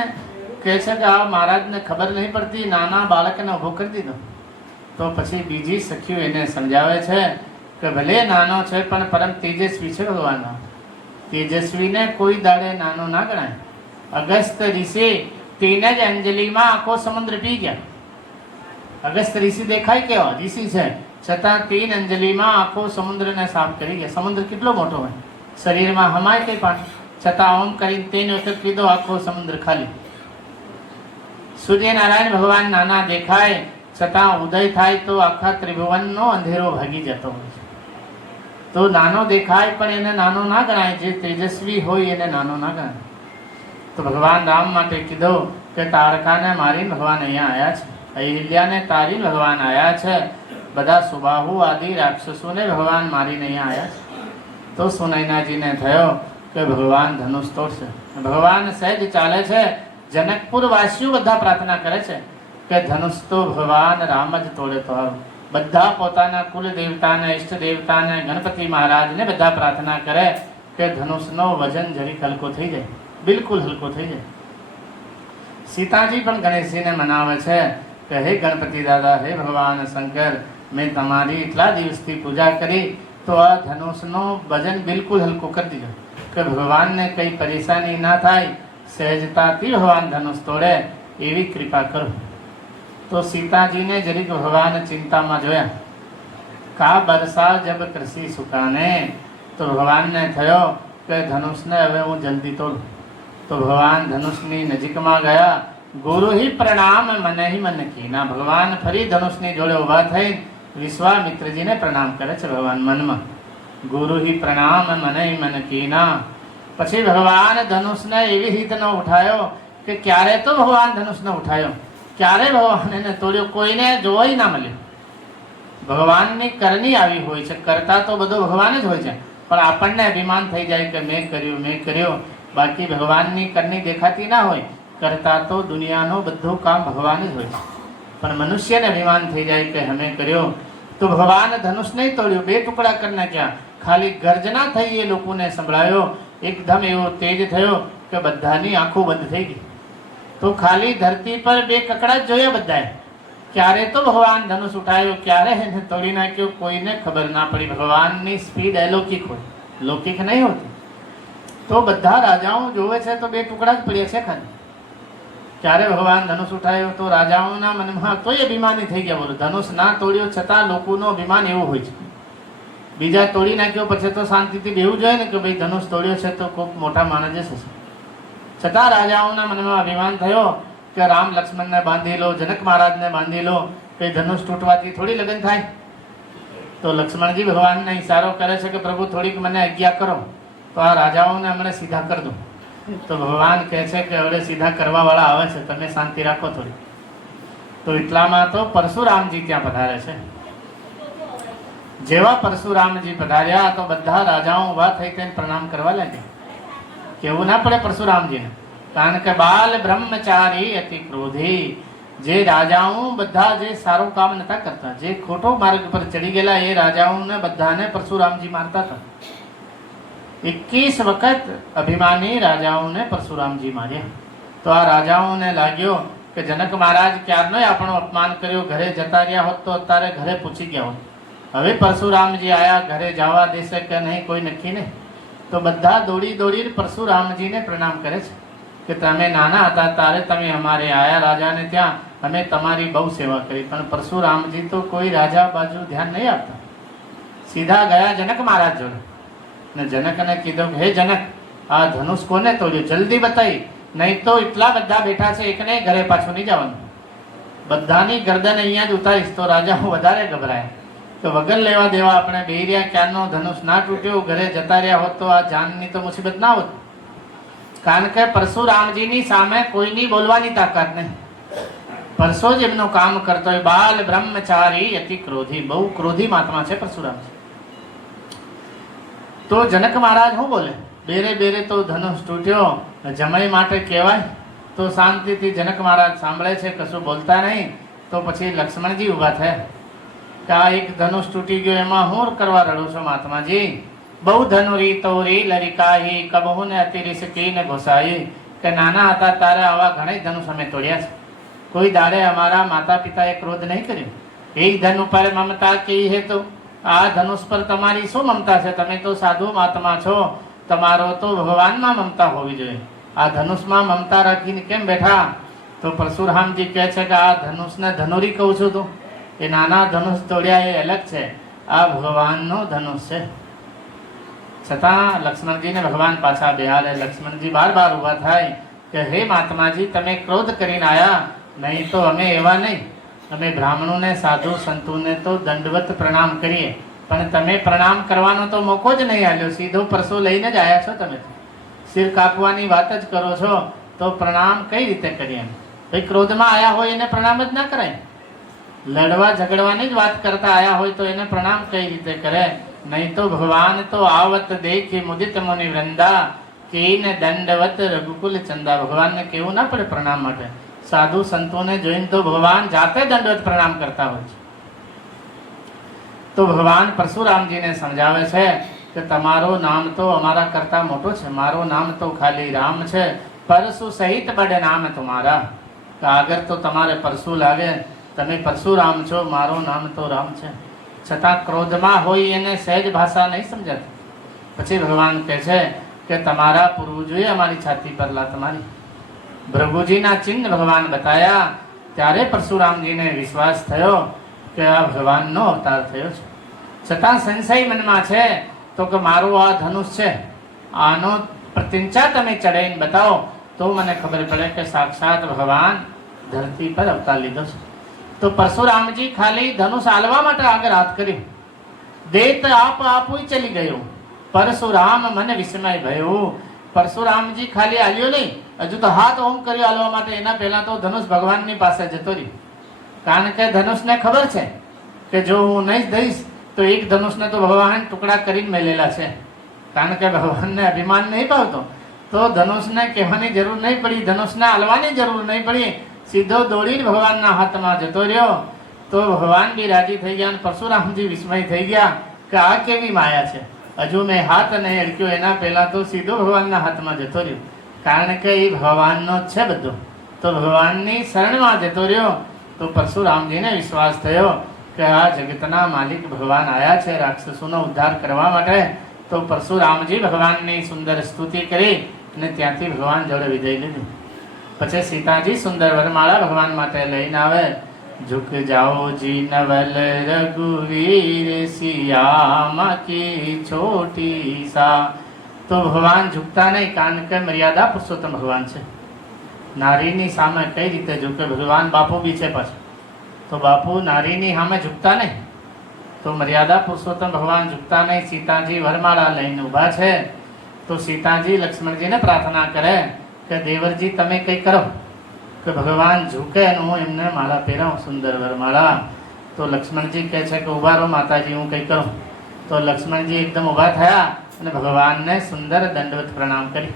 કહે છે કે આ મહારાજને ખબર નહીં પડતી, નાના બાળકને ઊભો કરી દીધો. તો પછી બીજી સખીઓ એને સમજાવે છે કે ભલે નાનો છે પણ પરમ તેજસ્વી છે ભગવાન. તેજસ્વીને કોઈ દાડે નાનો ના ગણાય. અગસ્ત ઋષિ 3 જ અંજલિમાં આખો સમુદ્ર પી ગયા. અગસ્ત ઋષિ દેખાય કેવા ઋષિ છે, છતાં 3 અંજલિમાં આખો સમુદ્રને સાફ કરી ગયા. સમુદ્ર કેટલો મોટો હોય, શરીરમાં હમાય કઈ પાણી, છતાં ઓમ કરીને 3 વખત પીધો, આખો સમુદ્ર ખાલી. સૂર્યનારાયણ ભગવાન નાના દેખાય, છતાં ઉદય થાય તો આખા ત્રિભુવનનો અંધેરો ભાગી જતો હોય છે. તો નાનો દેખાય પણ એને નાનો ના ગણાય, જે તેજસ્વી હોય એને નાનો ના ગણાય. તો ભગવાન રામ માટે કીધું કે તારકાને મારીને ભગવાન અહીંયા આવ્યા છે, અહિલ્યાને તારીને ભગવાન આવ્યા છે, બધા સુબાહુ આદિ રાક્ષસોને ભગવાન મારીને અહીંયા આવ્યા છે. તો સુનૈનાજીને થયો કે ભગવાન ધનુષ તોડશે. ભગવાન સહેજ ચાલે છે, જનકપુર વાસીઓ બધા પ્રાર્થના કરે છે કે ધનુષ તો ભગવાન રામ જ તોડે તો સારું. બધા પોતાના કુલ દેવતાને, ઈષ્ટ દેવતાને, ગણપતિ મહારાજને બધા પ્રાર્થના કરે કે ધનુષનો વજન જરીક હલકો થઈ જાય, બિલકુલ હલકો થઈ જાય. સીતાજી પણ ગણેશજીને મનાવે છે કે હે ગણપતિ દાદા, હે ભગવાન શંકર, મેં તમારી એટલા દિવસથી પૂજા કરી, તો આ ધનુષનો વજન બિલકુલ હલકો કરી દીધો કે ભગવાનને કંઈ પરેશાની ના થાય, સહેજતાથી ભગવાન ધનુષ તોડે એવી કૃપા કરો. તો સીતાજીને જરીક ભગવાન ચિંતામાં જોયા. કા બરસા જબ કૃષિ સુકાને, તો ભગવાનને થયો કે ધનુષને હવે હું જલ્દી તોડું. તો ભગવાન ધનુષની નજીકમાં ગયા. ગુરુ હિ પ્રણામ મને હિ મન કીના. ભગવાન ફરી ધનુષની જોડે ઊભા થઈ વિશ્વામિત્રજીને પ્રણામ કરે છે ભગવાન મનમાં. ગુરુ હિ પ્રણામ મને હિ મન કીના. પછી ભગવાન ધનુષને એવી રીતનો ઉઠાયો કે ક્યારે તો ભગવાન ધનુષને ઉઠાયો, ક્યારે ભગવાન એને તોડ્યો, કોઈને જોવા ના મળ્યો. ભગવાનની કરની આવી હોય છે, કરતા તો બધો ભગવાન જ હોય છે, પણ આપણને અભિમાન થઈ જાય કે મેં કર્યું, મેં કર્યો. બાકી ભગવાનની કરની દેખાતી ના હોય. કરતા તો દુનિયાનું બધું કામ ભગવાન જ હોય છે, પણ મનુષ્યને અભિમાન થઈ જાય કે અમે કર્યો. તો ભગવાન ધનુષ નહીં તોડ્યું, બે ટુકડા કરી નાખ્યા. ખાલી ગર્જના થઈ એ લોકોને સંભળાયો. એકદમ એવો તેજ થયો કે બધાની આંખો બંધ થઈ ગઈ. તો ખાલી ધરતી પર બે કકડા જ જોયા બધાએ. ક્યારે તો ભગવાન ધનુષ ઉઠાયો, ક્યારે એને તોડી નાખ્યો, કોઈને ખબર ના પડી. ભગવાનની સ્પીડ અલૌકિક હોય, લૌકિક નહીં હોતી. તો બધા રાજાઓ જોવે છે તો બે ટુકડા જ પડ્યા છે ખાલી. ક્યારે ભગવાન ધનુષ ઉઠાયો તો રાજાઓના મનમાં તોય અભિમાની થઈ ગયા. બોલો, ધનુષ ના તોડ્યો છતાં લોકોનો અભિમાન એવું હોય છે. બીજા તોડી નાખ્યો પછી તો શાંતિથી બેવું જોઈએ ને કે ભાઈ ધનુષ તોડ્યો છે તો ખૂબ મોટા માણસ જ હશે. છતાં રાજાઓના મનમાં અભિમાન થયો કે રામ લક્ષ્મણને બાંધી લો, જનક મહારાજને બાંધી લો, કે ધનુષ તૂટવાથી થોડી લગ્ન થાય. તો લક્ષ્મણજી ભગવાનને ઈશારો કરે છે કે પ્રભુ થોડીક મને આજ્ઞા કરો, તો આ રાજાઓને હમણાં સીધા કરી દો. તો ભગવાન કહે છે કે હવે સીધા કરવા વાળા આવે છે, તમે શાંતિ રાખો થોડી. તો એટલામાં તો પરશુરામજી ત્યાં પધારે છે. જેવા પરશુરામજી પધાર્યા તો બધા રાજાઓ ઉભા થઈ તેને પ્રણામ કરવા લાગ્યા. કેવું ના પડે પરશુરામજીને, કારણ કે બાલ બ્રહ્મચારી અતિ ક્રોધી. જે રાજાઓ બધા જે સારું કામ નતા કરતા, જે ખોટો માર્ગ પર ચડી ગયેલા, એ રાજાઓને બધાને પરશુરામજી મારતા હતા. 21 વખત અભિમાની રાજાઓને પરશુરામજી માર્યા. તો આ રાજાઓને લાગ્યો કે જનક મહારાજ ક્યારનો આપણો અપમાન કર્યો, ઘરે જતા રહ્યા હોત તો અત્યારે ઘરે પૂછી ગયા હોત. હવે પરશુરામજી આયા, ઘરે જવા દેશે કે નહીં કોઈ નક્કી નહીં. તો બધા દોડી દોડીને પરશુરામજીને પ્રણામ કરે છે કે તમે નાના હતા ત્યારે તમે અમારે આયા રાજાને ત્યાં, અમે તમારી બહુ સેવા કરી. પણ પરશુરામજી તો કોઈ રાજા બાજુ ધ્યાન નહીં આપતા. સીધા ગયા જનક મહારાજ જોડે ને જનકને કીધું કે હે જનક, આ ધનુષ કોને તોડ્યું, જલ્દી બતાવી, નહીં તો એટલા બધા બેઠા છે એકને ઘરે પાછું નહીં જવાનું, બધાની ગરદન અહીંયા જ ઉતારીશ. તો રાજાઓ વધારે ગભરાયા કે વગર લેવા દેવા આપણે બે રહ્યા, ક્યારનો ધનુષ ના તૂટ્યો, ઘરે જતા રહ્યા હોત તો આ જાનની તો મુસીબત ના હોત. કારણ કે પરશુરામજીની સામે કોઈની બોલવાની તાકાત નહીં. પરસો જ એમનું કામ કરતો હોય. બાલ બ્રહ્મચારી અતિ ક્રોધી, બહુ ક્રોધી મહાત્મા છે પરશુરામજી. તો જનક મહારાજ શું બોલે, બેરે બેરે તો ધનુષ તૂટ્યો, જમાઈ માટે કહેવાય. તો શાંતિથી જનક મહારાજ સાંભળે છે, કશું બોલતા નહીં. તો પછી લક્ષ્મણજી ઊભા થયા કે આ એક ધનુષ તૂટી ગયો, એમાં હું કરવા રડું છું મહાત્માજી. બહુ ધનુરી તોરી લરિકાહી, કબહુ ને અતિરિસકી ને ઘોસાઈ. કે નાના હતા તારે આવા ઘણા ધનુષ અમે તોડ્યા છે, કોઈ દાડે અમારા માતા પિતાએ ક્રોધ નહીં કર્યો. એક ધન ઉપર મમતા કી હે, તો આ ધનુષ પર તમારી શું મમતા છે? તમે તો સાધુ મહાત્મા છો, તમારો તો ભગવાનમાં મમતા હોવી જોઈએ. આ ધનુષમાં મમતા રાખીને કેમ બેઠા? તો પરશુરામજી કહે છે કે આ ધનુષને ધનુરી કહું છું તું, એ નાના ધનુષ તોડ્યા એ અલગ છે, આ ભગવાનનો ધનુષ છે. છતાં લક્ષ્મણજીને ભગવાન પાછા બેહારે. લક્ષ્મણજી બાર બાર ઊભા થાય કે હે મહાત્માજી, તમે ક્રોધ કરીને આવ્યા, નહીં તો અમે એવા નહીં. અમે બ્રાહ્મણોને સાધુ સંતોને તો દંડવત પ્રણામ કરીએ, પણ તમે પ્રણામ કરવાનો તો મોકો જ નહીં આલ્યો. સીધો પરસો લઈને જ આવ્યા છો, તમે સિર કાપવાની વાત જ કરો છો, તો પ્રણામ કઈ રીતે કરીએ? ભાઈ ક્રોધમાં આવ્યા હોય એને પ્રણામ જ ના કરાય. લડવા ઝઘડવાની જ વાત કરતા આવ્યા હોય તો એને પ્રણામ કઈ રીતે કરે? નહીં તો ભગવાન તો આવત દેખી મુદિત મુનિ વૃંદા, કીને દંડવત રઘુકુલ ચંદા. ભગવાનને કેવું ના પડે પ્રણામ માટે. સાધુ સંતોને જોઈને તો ભગવાન જાતે દંડવત પ્રણામ કરતા હોય છે. તો ભગવાન પરશુરામજીને સમજાવે છે કે તમારો નામ તો અમારા કરતા મોટો છે, મારો નામ તો ખાલી રામ છે. પરશુ સહિત બડે નામ તમારા, કે આગળ તો તમારે પરશુ લાગે, તમે પરશુરામ છો, મારું નામ તો રામ છે. છતાં ક્રોધમાં હોય એને સહેજ ભાષા નહીં સમજાતી. પછી ભગવાન કહે છે કે તમારા પૂર્વજોએ અમારી છાતી પર લાત મારી. ભૃગુજીના ચિહ્ન ભગવાન બતાયા ત્યારે પરશુરામજીને વિશ્વાસ થયો કે આ ભગવાનનો અવતાર થયો છે. છતાં સંશય મનમાં છે તો કે મારું આ ધનુષ છે, આનો પ્રતિંચા તમે ચડાઈને બતાવો તો મને ખબર પડે કે સાક્ષાત ભગવાન ધરતી પર અવતાર લીધો છે. તો પરશુરામજી ખાલી ધનુષ આલવા માટે આગળ હાથ કર્યું, દેત આપું ચલી ગયું. પરશુરામ મને વિસ્મય ભયું. પરશુરામજી ખાલી આલ્યો નહીં, હજુ તો હાથ ઓમ કર્યો આલવા માટે, એના પહેલા તો ધનુષ ભગવાનની પાસે જતો રહ્યો. કારણ કે ધનુષને ખબર છે કે જો હું નહીં દઈશ તો એક ધનુષને તો ભગવાન ટુકડા કરીને મેલેલા છે. કારણ કે ભગવાનને અભિમાન નહીં ભાવતો, તો ધનુષને કહેવાની જરૂર નહીં પડી, ધનુષને હાલવાની જરૂર નહીં પડી, સીધો દોડીને ભગવાનના હાથમાં જતો રહ્યો. તો ભગવાન બી રાજી થઈ ગયા અને પરશુરામજી વિસ્મય થઈ ગયા કે આ કેવી માયા છે, હજુ મેં હાથ નહીં અડક્યો એના પહેલા તો સીધો ભગવાનના હાથમાં જતો રહ્યો. કારણ કે એ ભગવાનનો જ છે બધો, તો ભગવાનની શરણમાં જતો રહ્યો. તો પરશુરામજીને વિશ્વાસ થયો કે આ જગતના માલિક ભગવાન આવ્યા છે રાક્ષસોનો ઉદ્ધાર કરવા માટે. તો પરશુરામજી ભગવાનની સુંદર સ્તુતિ કરી અને ત્યાંથી ભગવાન જોડે વિદાય લીધી. પછી સીતાજી સુંદર વરમાળા ભગવાન માટે લઈને આવે. ઝુક જાઓ જી નવલ રઘુવીર સિયામા કી છોટી સા. તો ભગવાન ઝુકતા નહીં, કારણ કે મર્યાદા પુરુષોત્તમ ભગવાન છે. નારીની સામે કઈ રીતે ઝુકે? ભગવાન બાપુ બી છે પાછું, તો બાપુ નારીની સામે ઝુકતા નહીં, તો મર્યાદા પુરુષોત્તમ ભગવાન ઝુકતા નહીં. સીતાજી વરમાળા લઈને ઊભા છે. તો સીતાજી લક્ષ્મણજીને પ્રાર્થના કરે કે દેવરજી તમે કંઈ કરો કે ભગવાન ઝૂકે અને હું એમને માળા પહેરાવું, સુંદર વરમાળા. તો લક્ષ્મણજી કહે છે કે ઊભા રહો માતાજી, હું કંઈ કરું. તો લક્ષ્મણજી એકદમ ઊભા થયા અને ભગવાનને સુંદર દંડવત પ્રણામ કરી.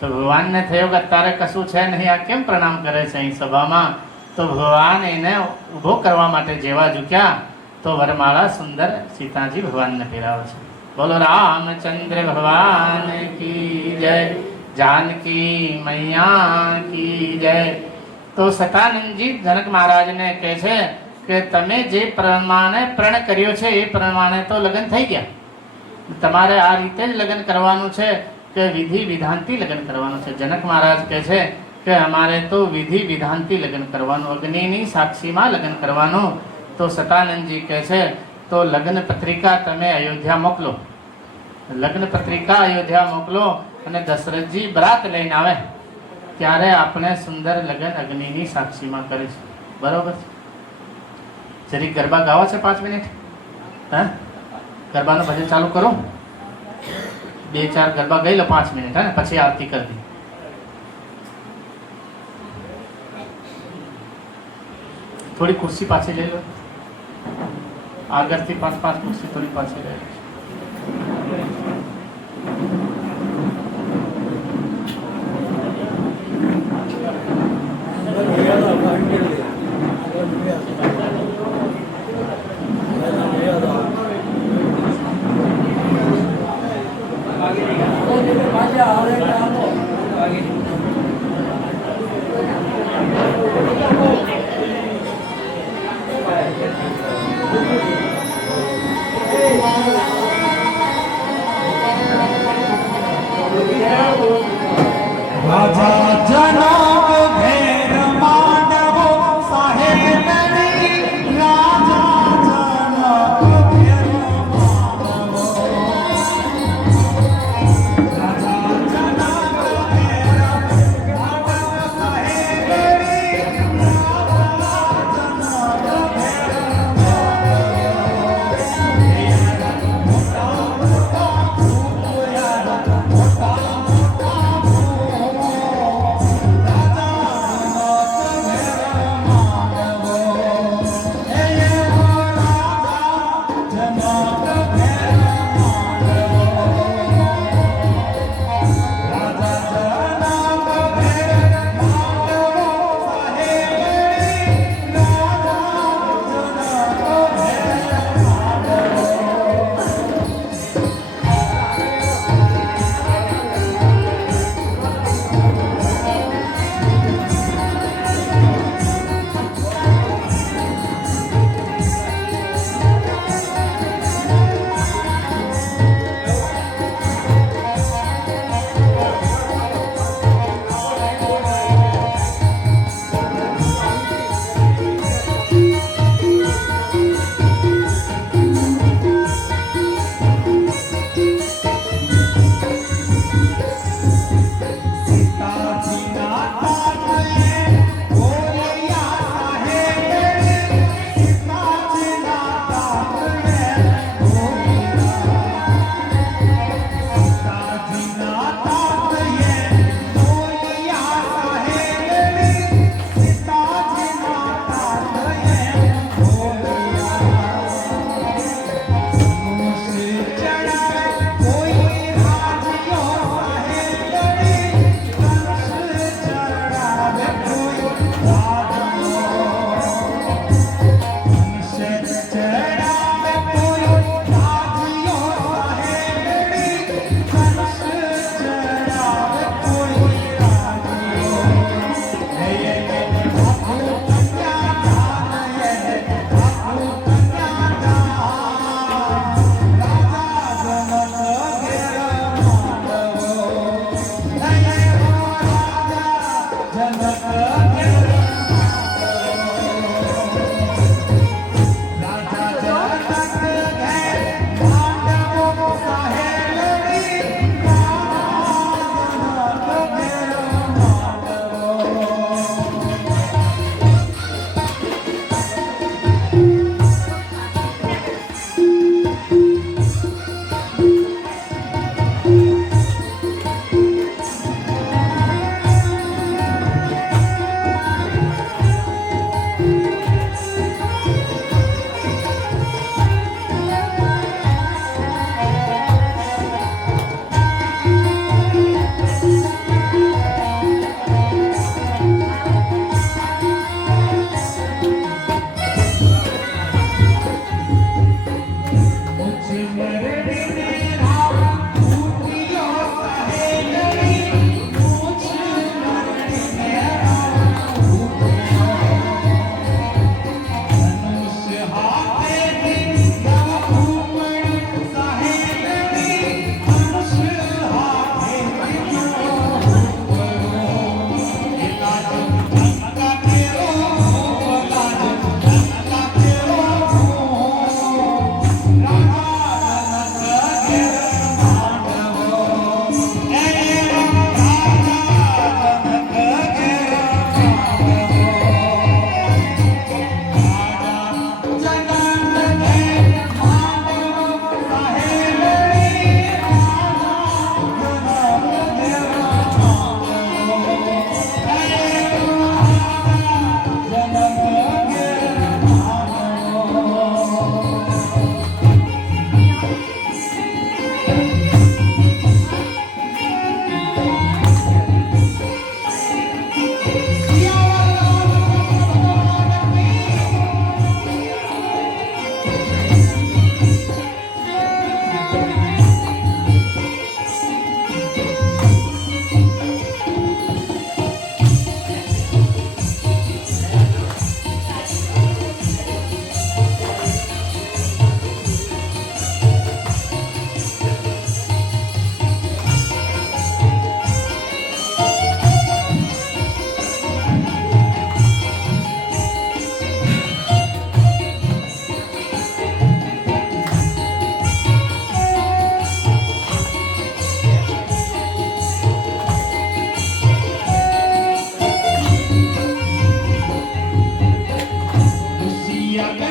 તો ભગવાનને થયો કે અત્યારે કશું છે નહીં, આ કેમ પ્રણામ કરે છે અહીં સભામાં. તો ભગવાન એને ઊભો કરવા માટે જેવા ઝૂક્યા તો વરમાળા સુંદર સીતાજી ભગવાનને પહેરાવે છે. બોલો રામચંદ્ર ભગવાન કી જય, जानकी मैया की जय. તો સતાનંદજી જનક મહારાજને કહે છે કે તમે જે પ્રમાણે પ્રણ કર્યો છે એ પ્રમાણે તો લગ્ન થઈ ગયા, તમારે આ રીતે જ લગ્ન કરવાનું છે કે વિધિ વિધાનથી લગ્ન કરવાનું છે. જનક મહારાજ કહે છે કે અમારે તો વિધિ વિધાનથી લગ્ન કરવાનું, અગ્નિની સાક્ષીમાં લગ્ન કરવાનું. તો સતાનંદજી કહે છે તો લગ્ન પત્રિકા તમે અયોધ્યા મોકલો, લગ્ન પત્રિકા અયોધ્યા મોકલો અને દશરથજી બરાત લઈને આવે ત્યારે આપણે સુંદર લગ્ન અગ્નિની સાક્ષીમાં કરીશું. બરોબર છે? જરીક ગરબા ગાવા છે 5 મિનિટ? હા, ગરબાનું ભજન ચાલુ કરું, 2-4 ગરબા ગઈ લો 5 મિનિટ, હા ને, પછી આરતી કરી દી. થોડી ખુરશી પાછી લઈ લો, આગળથી 5-5 ખુરશી થોડી પાછી લઈ લો.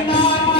રાજા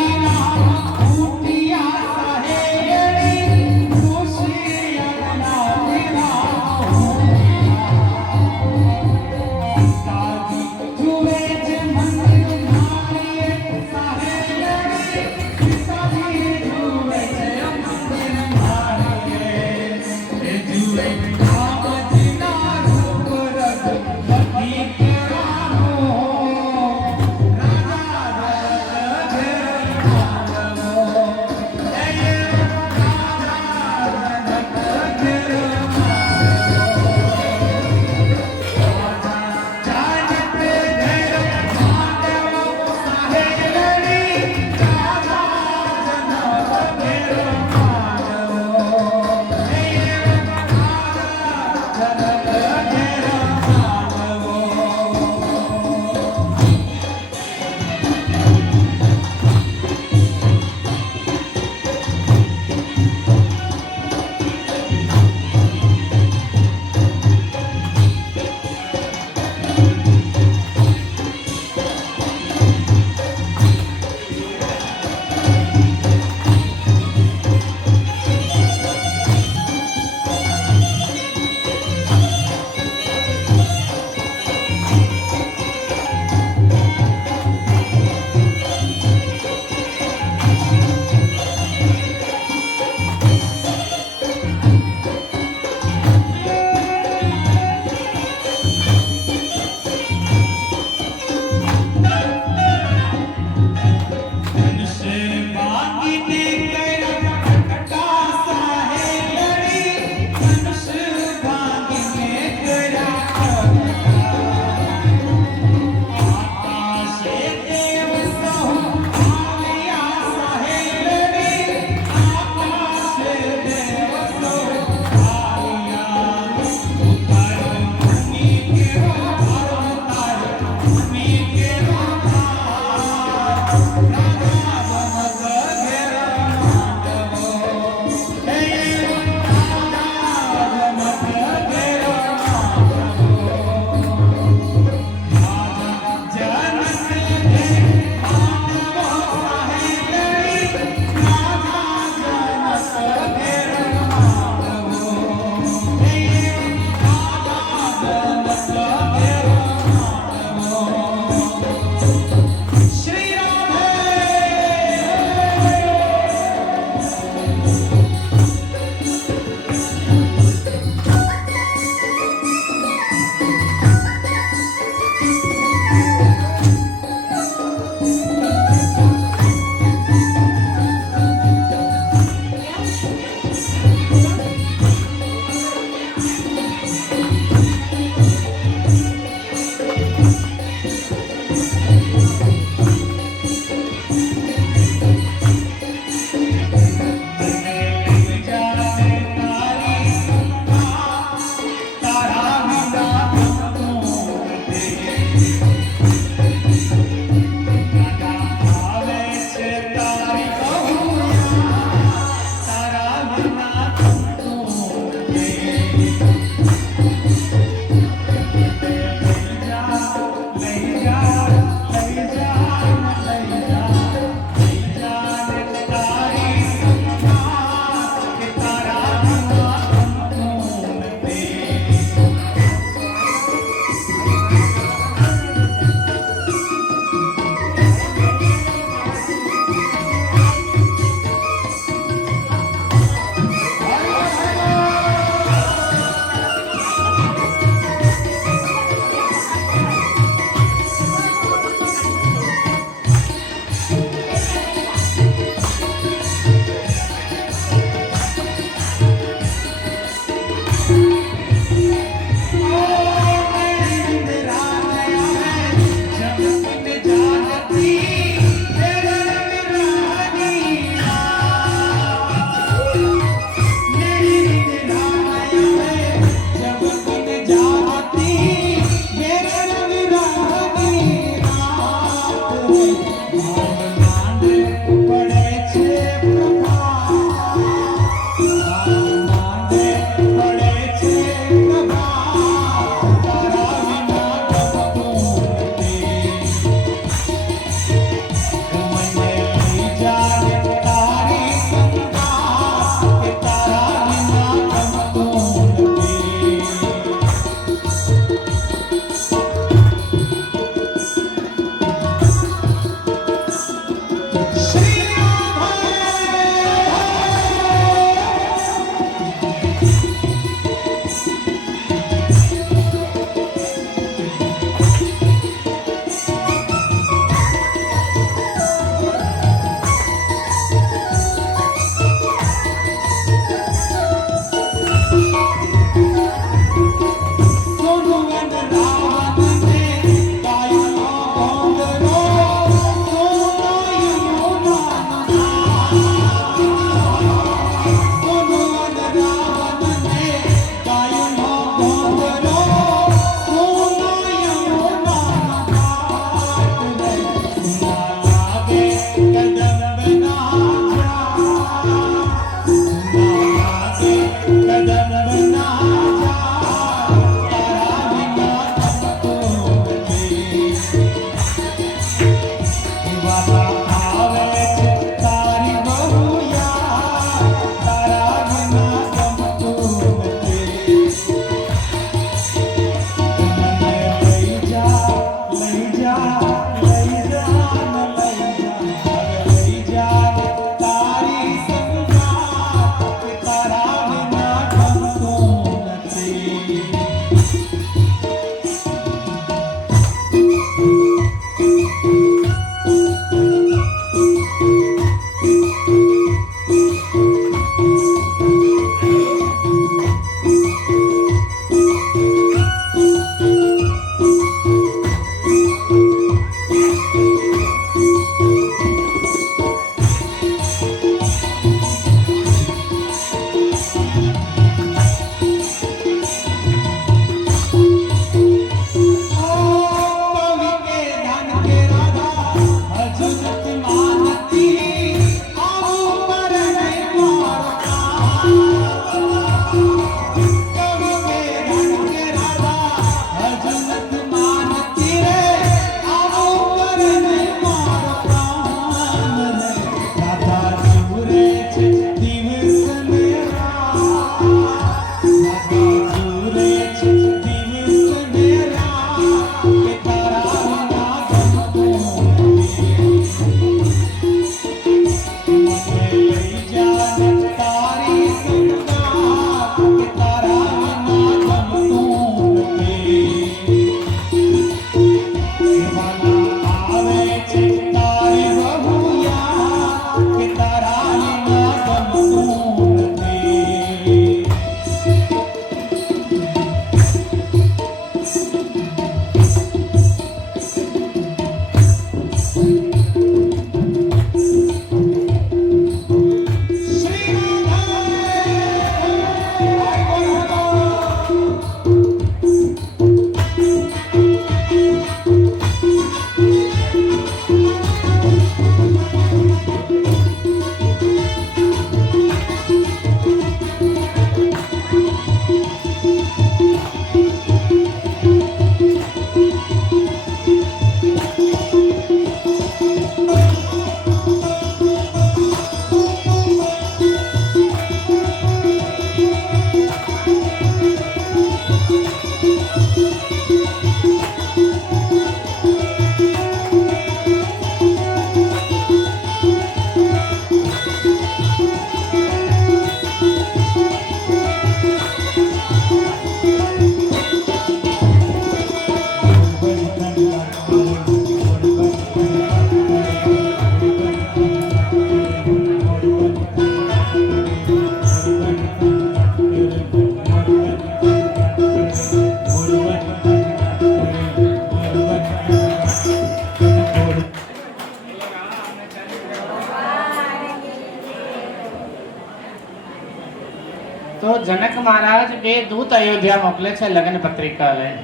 તો જનક મહારાજ બે દૂત અયોધ્યા મોકલે છે લગ્ન પત્રિકા લઈને.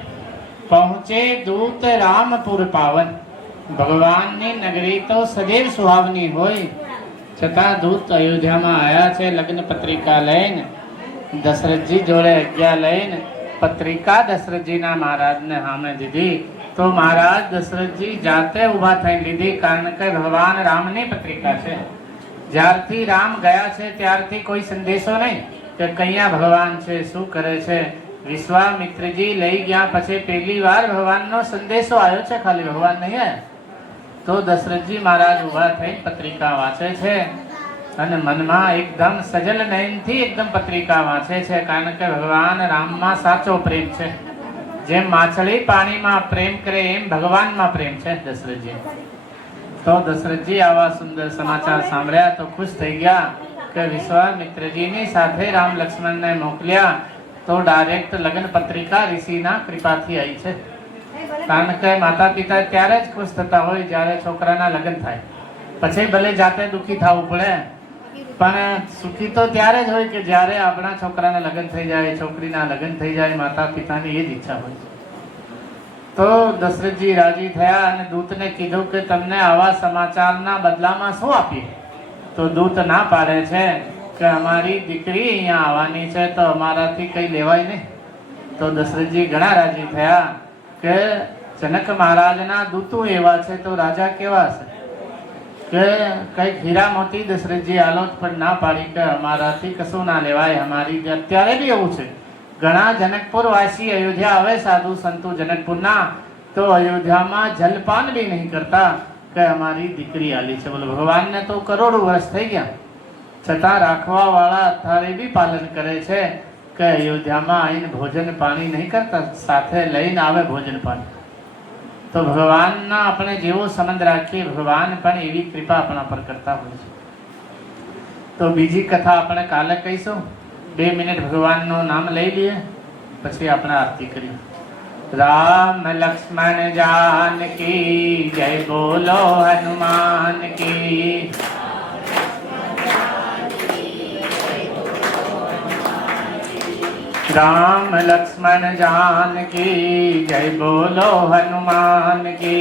પહોંચે દૂત રામપુર પાવન. ભગવાનની નગરી તો સદૈવ સુહાવની હોય, છતાં દૂત અયોધ્યામાં આવ્યા છે લગ્ન પત્રિકા લઈને. દશરથજી જોડે આજ્ઞા લઈને પત્રિકા દશરથજીના મહારાજને સામે દીધી. તો મહારાજ દશરથજી જાતે ઊભા થઈને લીધી, કારણ કે ભગવાન રામની પત્રિકા છે. જ્યારથી રામ ગયા છે ત્યારથી કોઈ સંદેશો નહીં કે કયા ભગવાન છે, શું કરે છે. વિશ્વામિત્રજી લઈ ગયા પછી પહેલી વાર ભગવાનનો સંદેશો આવ્યો છે, ખાલી ભગવાન નહીં આવ્યા. તો દશરથજી મહારાજ ઊભા થઈ પત્રિકા વાંચે છે અને મનમાં એકદમ સજલ નયનથી એકદમ પત્રિકા વાંચે છે, કારણ કે ભગવાન રામમાં સાચો પ્રેમ છે. જેમ માછલી પાણીમાં પ્રેમ કરે એમ ભગવાનમાં પ્રેમ છે દશરથજી. તો દશરથજી આવા સુંદર સમાચાર સાંભળ્યા તો ખુશ થઈ ગયા કે વિશ્વામિત્રજીની સાથે રામ લક્ષ્મણને મોકલ્યા તો ડાયરેક્ટ લગ્ન પત્રિકા ઋષિના કૃપાથી આવી છે. કારણ કે માતા પિતા ત્યારે જ ખુશ થતા હોય જ્યારે છોકરાના લગ્ન થાય. પછી ભલે જાતે દુઃખી થવું પડે, પણ સુખી તો ત્યારે જ હોય કે જ્યારે આપણા છોકરાના લગ્ન થઈ જાય, છોકરીના લગ્ન થઈ જાય. માતા પિતાની એ જ ઈચ્છા હોય. તો દશરથજી રાજી થયા અને દૂતને કીધું કે તમને આવા સમાચારના બદલામાં શું આપીએ. તો દૂત ના પાડે છે કે અમારી દીકરી અહીંયા આવવાની છે તો અમારાથી કંઈ લેવાય નહીં. તો દશરથજી ઘણા રાજી થયા કે જનક મહારાજના દૂતો એવા છે તો રાજા કેવા છે કે કંઈક હીરા મોતી દશરથજી આલોચ પણ ના પાડી કે અમારાથી કશું ના લેવાય. અમારી અત્યારે બી એવું છે, ઘણા જનકપુર વાસી અયોધ્યા આવે સાધુ સંતો જનકપુરના, તો અયોધ્યામાં જલપાન બી નહીં કરતા કે અમારી દીકરી આલી છે. બોલો, ભગવાનને તો કરોડો વર્ષ થઈ ગયા, છતાં રાખવા વાળા અત્યારે બી પાલન કરે છે કે અયોધ્યામાં આવીને ભોજન પાણી નહીં કરતા, સાથે લઈને આવે ભોજન પાણી. તો ભગવાનના આપણે જેવો સંબંધ રાખીએ ભગવાન પણ એવી કૃપા આપણા પર કરતા હોય છે. તો બીજી કથા આપણે કાલે કહીશું. 2 મિનિટ ભગવાનનું નામ લઈ લઈએ પછી આપણે આરતી કરીએ. રામ લક્ષ્મણ જાનકી જય બોલો હનુમાન કી. राम लक्ष्मण जानकी जय बोलो हनुमान की.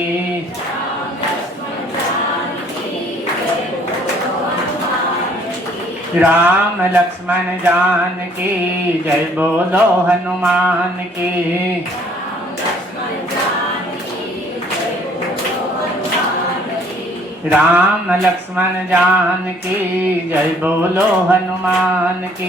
राम लक्ष्मण जानकी जय बोलो हनुमान की. राम लक्ष्मण जानकी जय बोलो हनुमान की.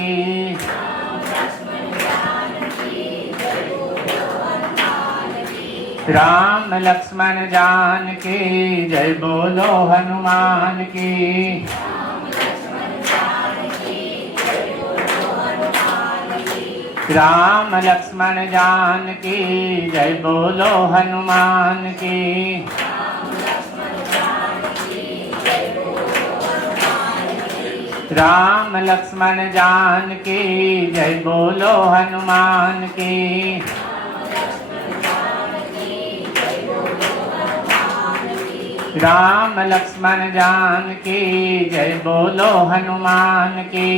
राम लक्ष्मण जानकी जय बोलो हनुमान की. राम लक्ष्मण जानकी जय बोलो हनुमान की. राम लक्ष्मण जानकी जय बोलो हनुमान की. राम लक्ष्मण जानकी जय बोलो हनुमान की.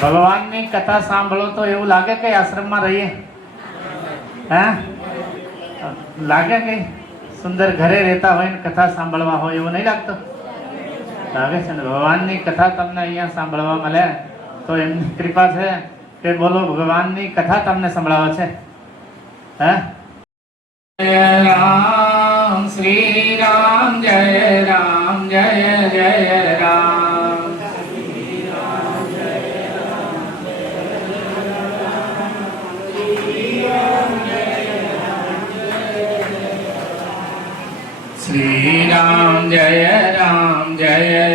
ભગવાનની કથા સાંભળો તો એવું લાગે કે આશ્રમમાં રહીએ. હે, લાગે કે સુંદર ઘરે રહેતા હોય ને કથા સાંભળવા હોય એવું નહીં લાગતું? લાગે છે ને. ભગવાનની કથા તમને અહીંયા સાંભળવા મળે તો એમની કૃપા છે કે બોલો ભગવાનની કથા તમને સંભળાવે છે. હે, જય રામ શ્રી રામ જય રામ જય જય રામ. श्री राम जय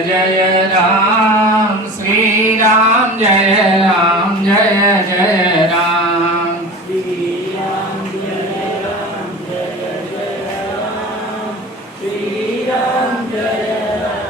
जय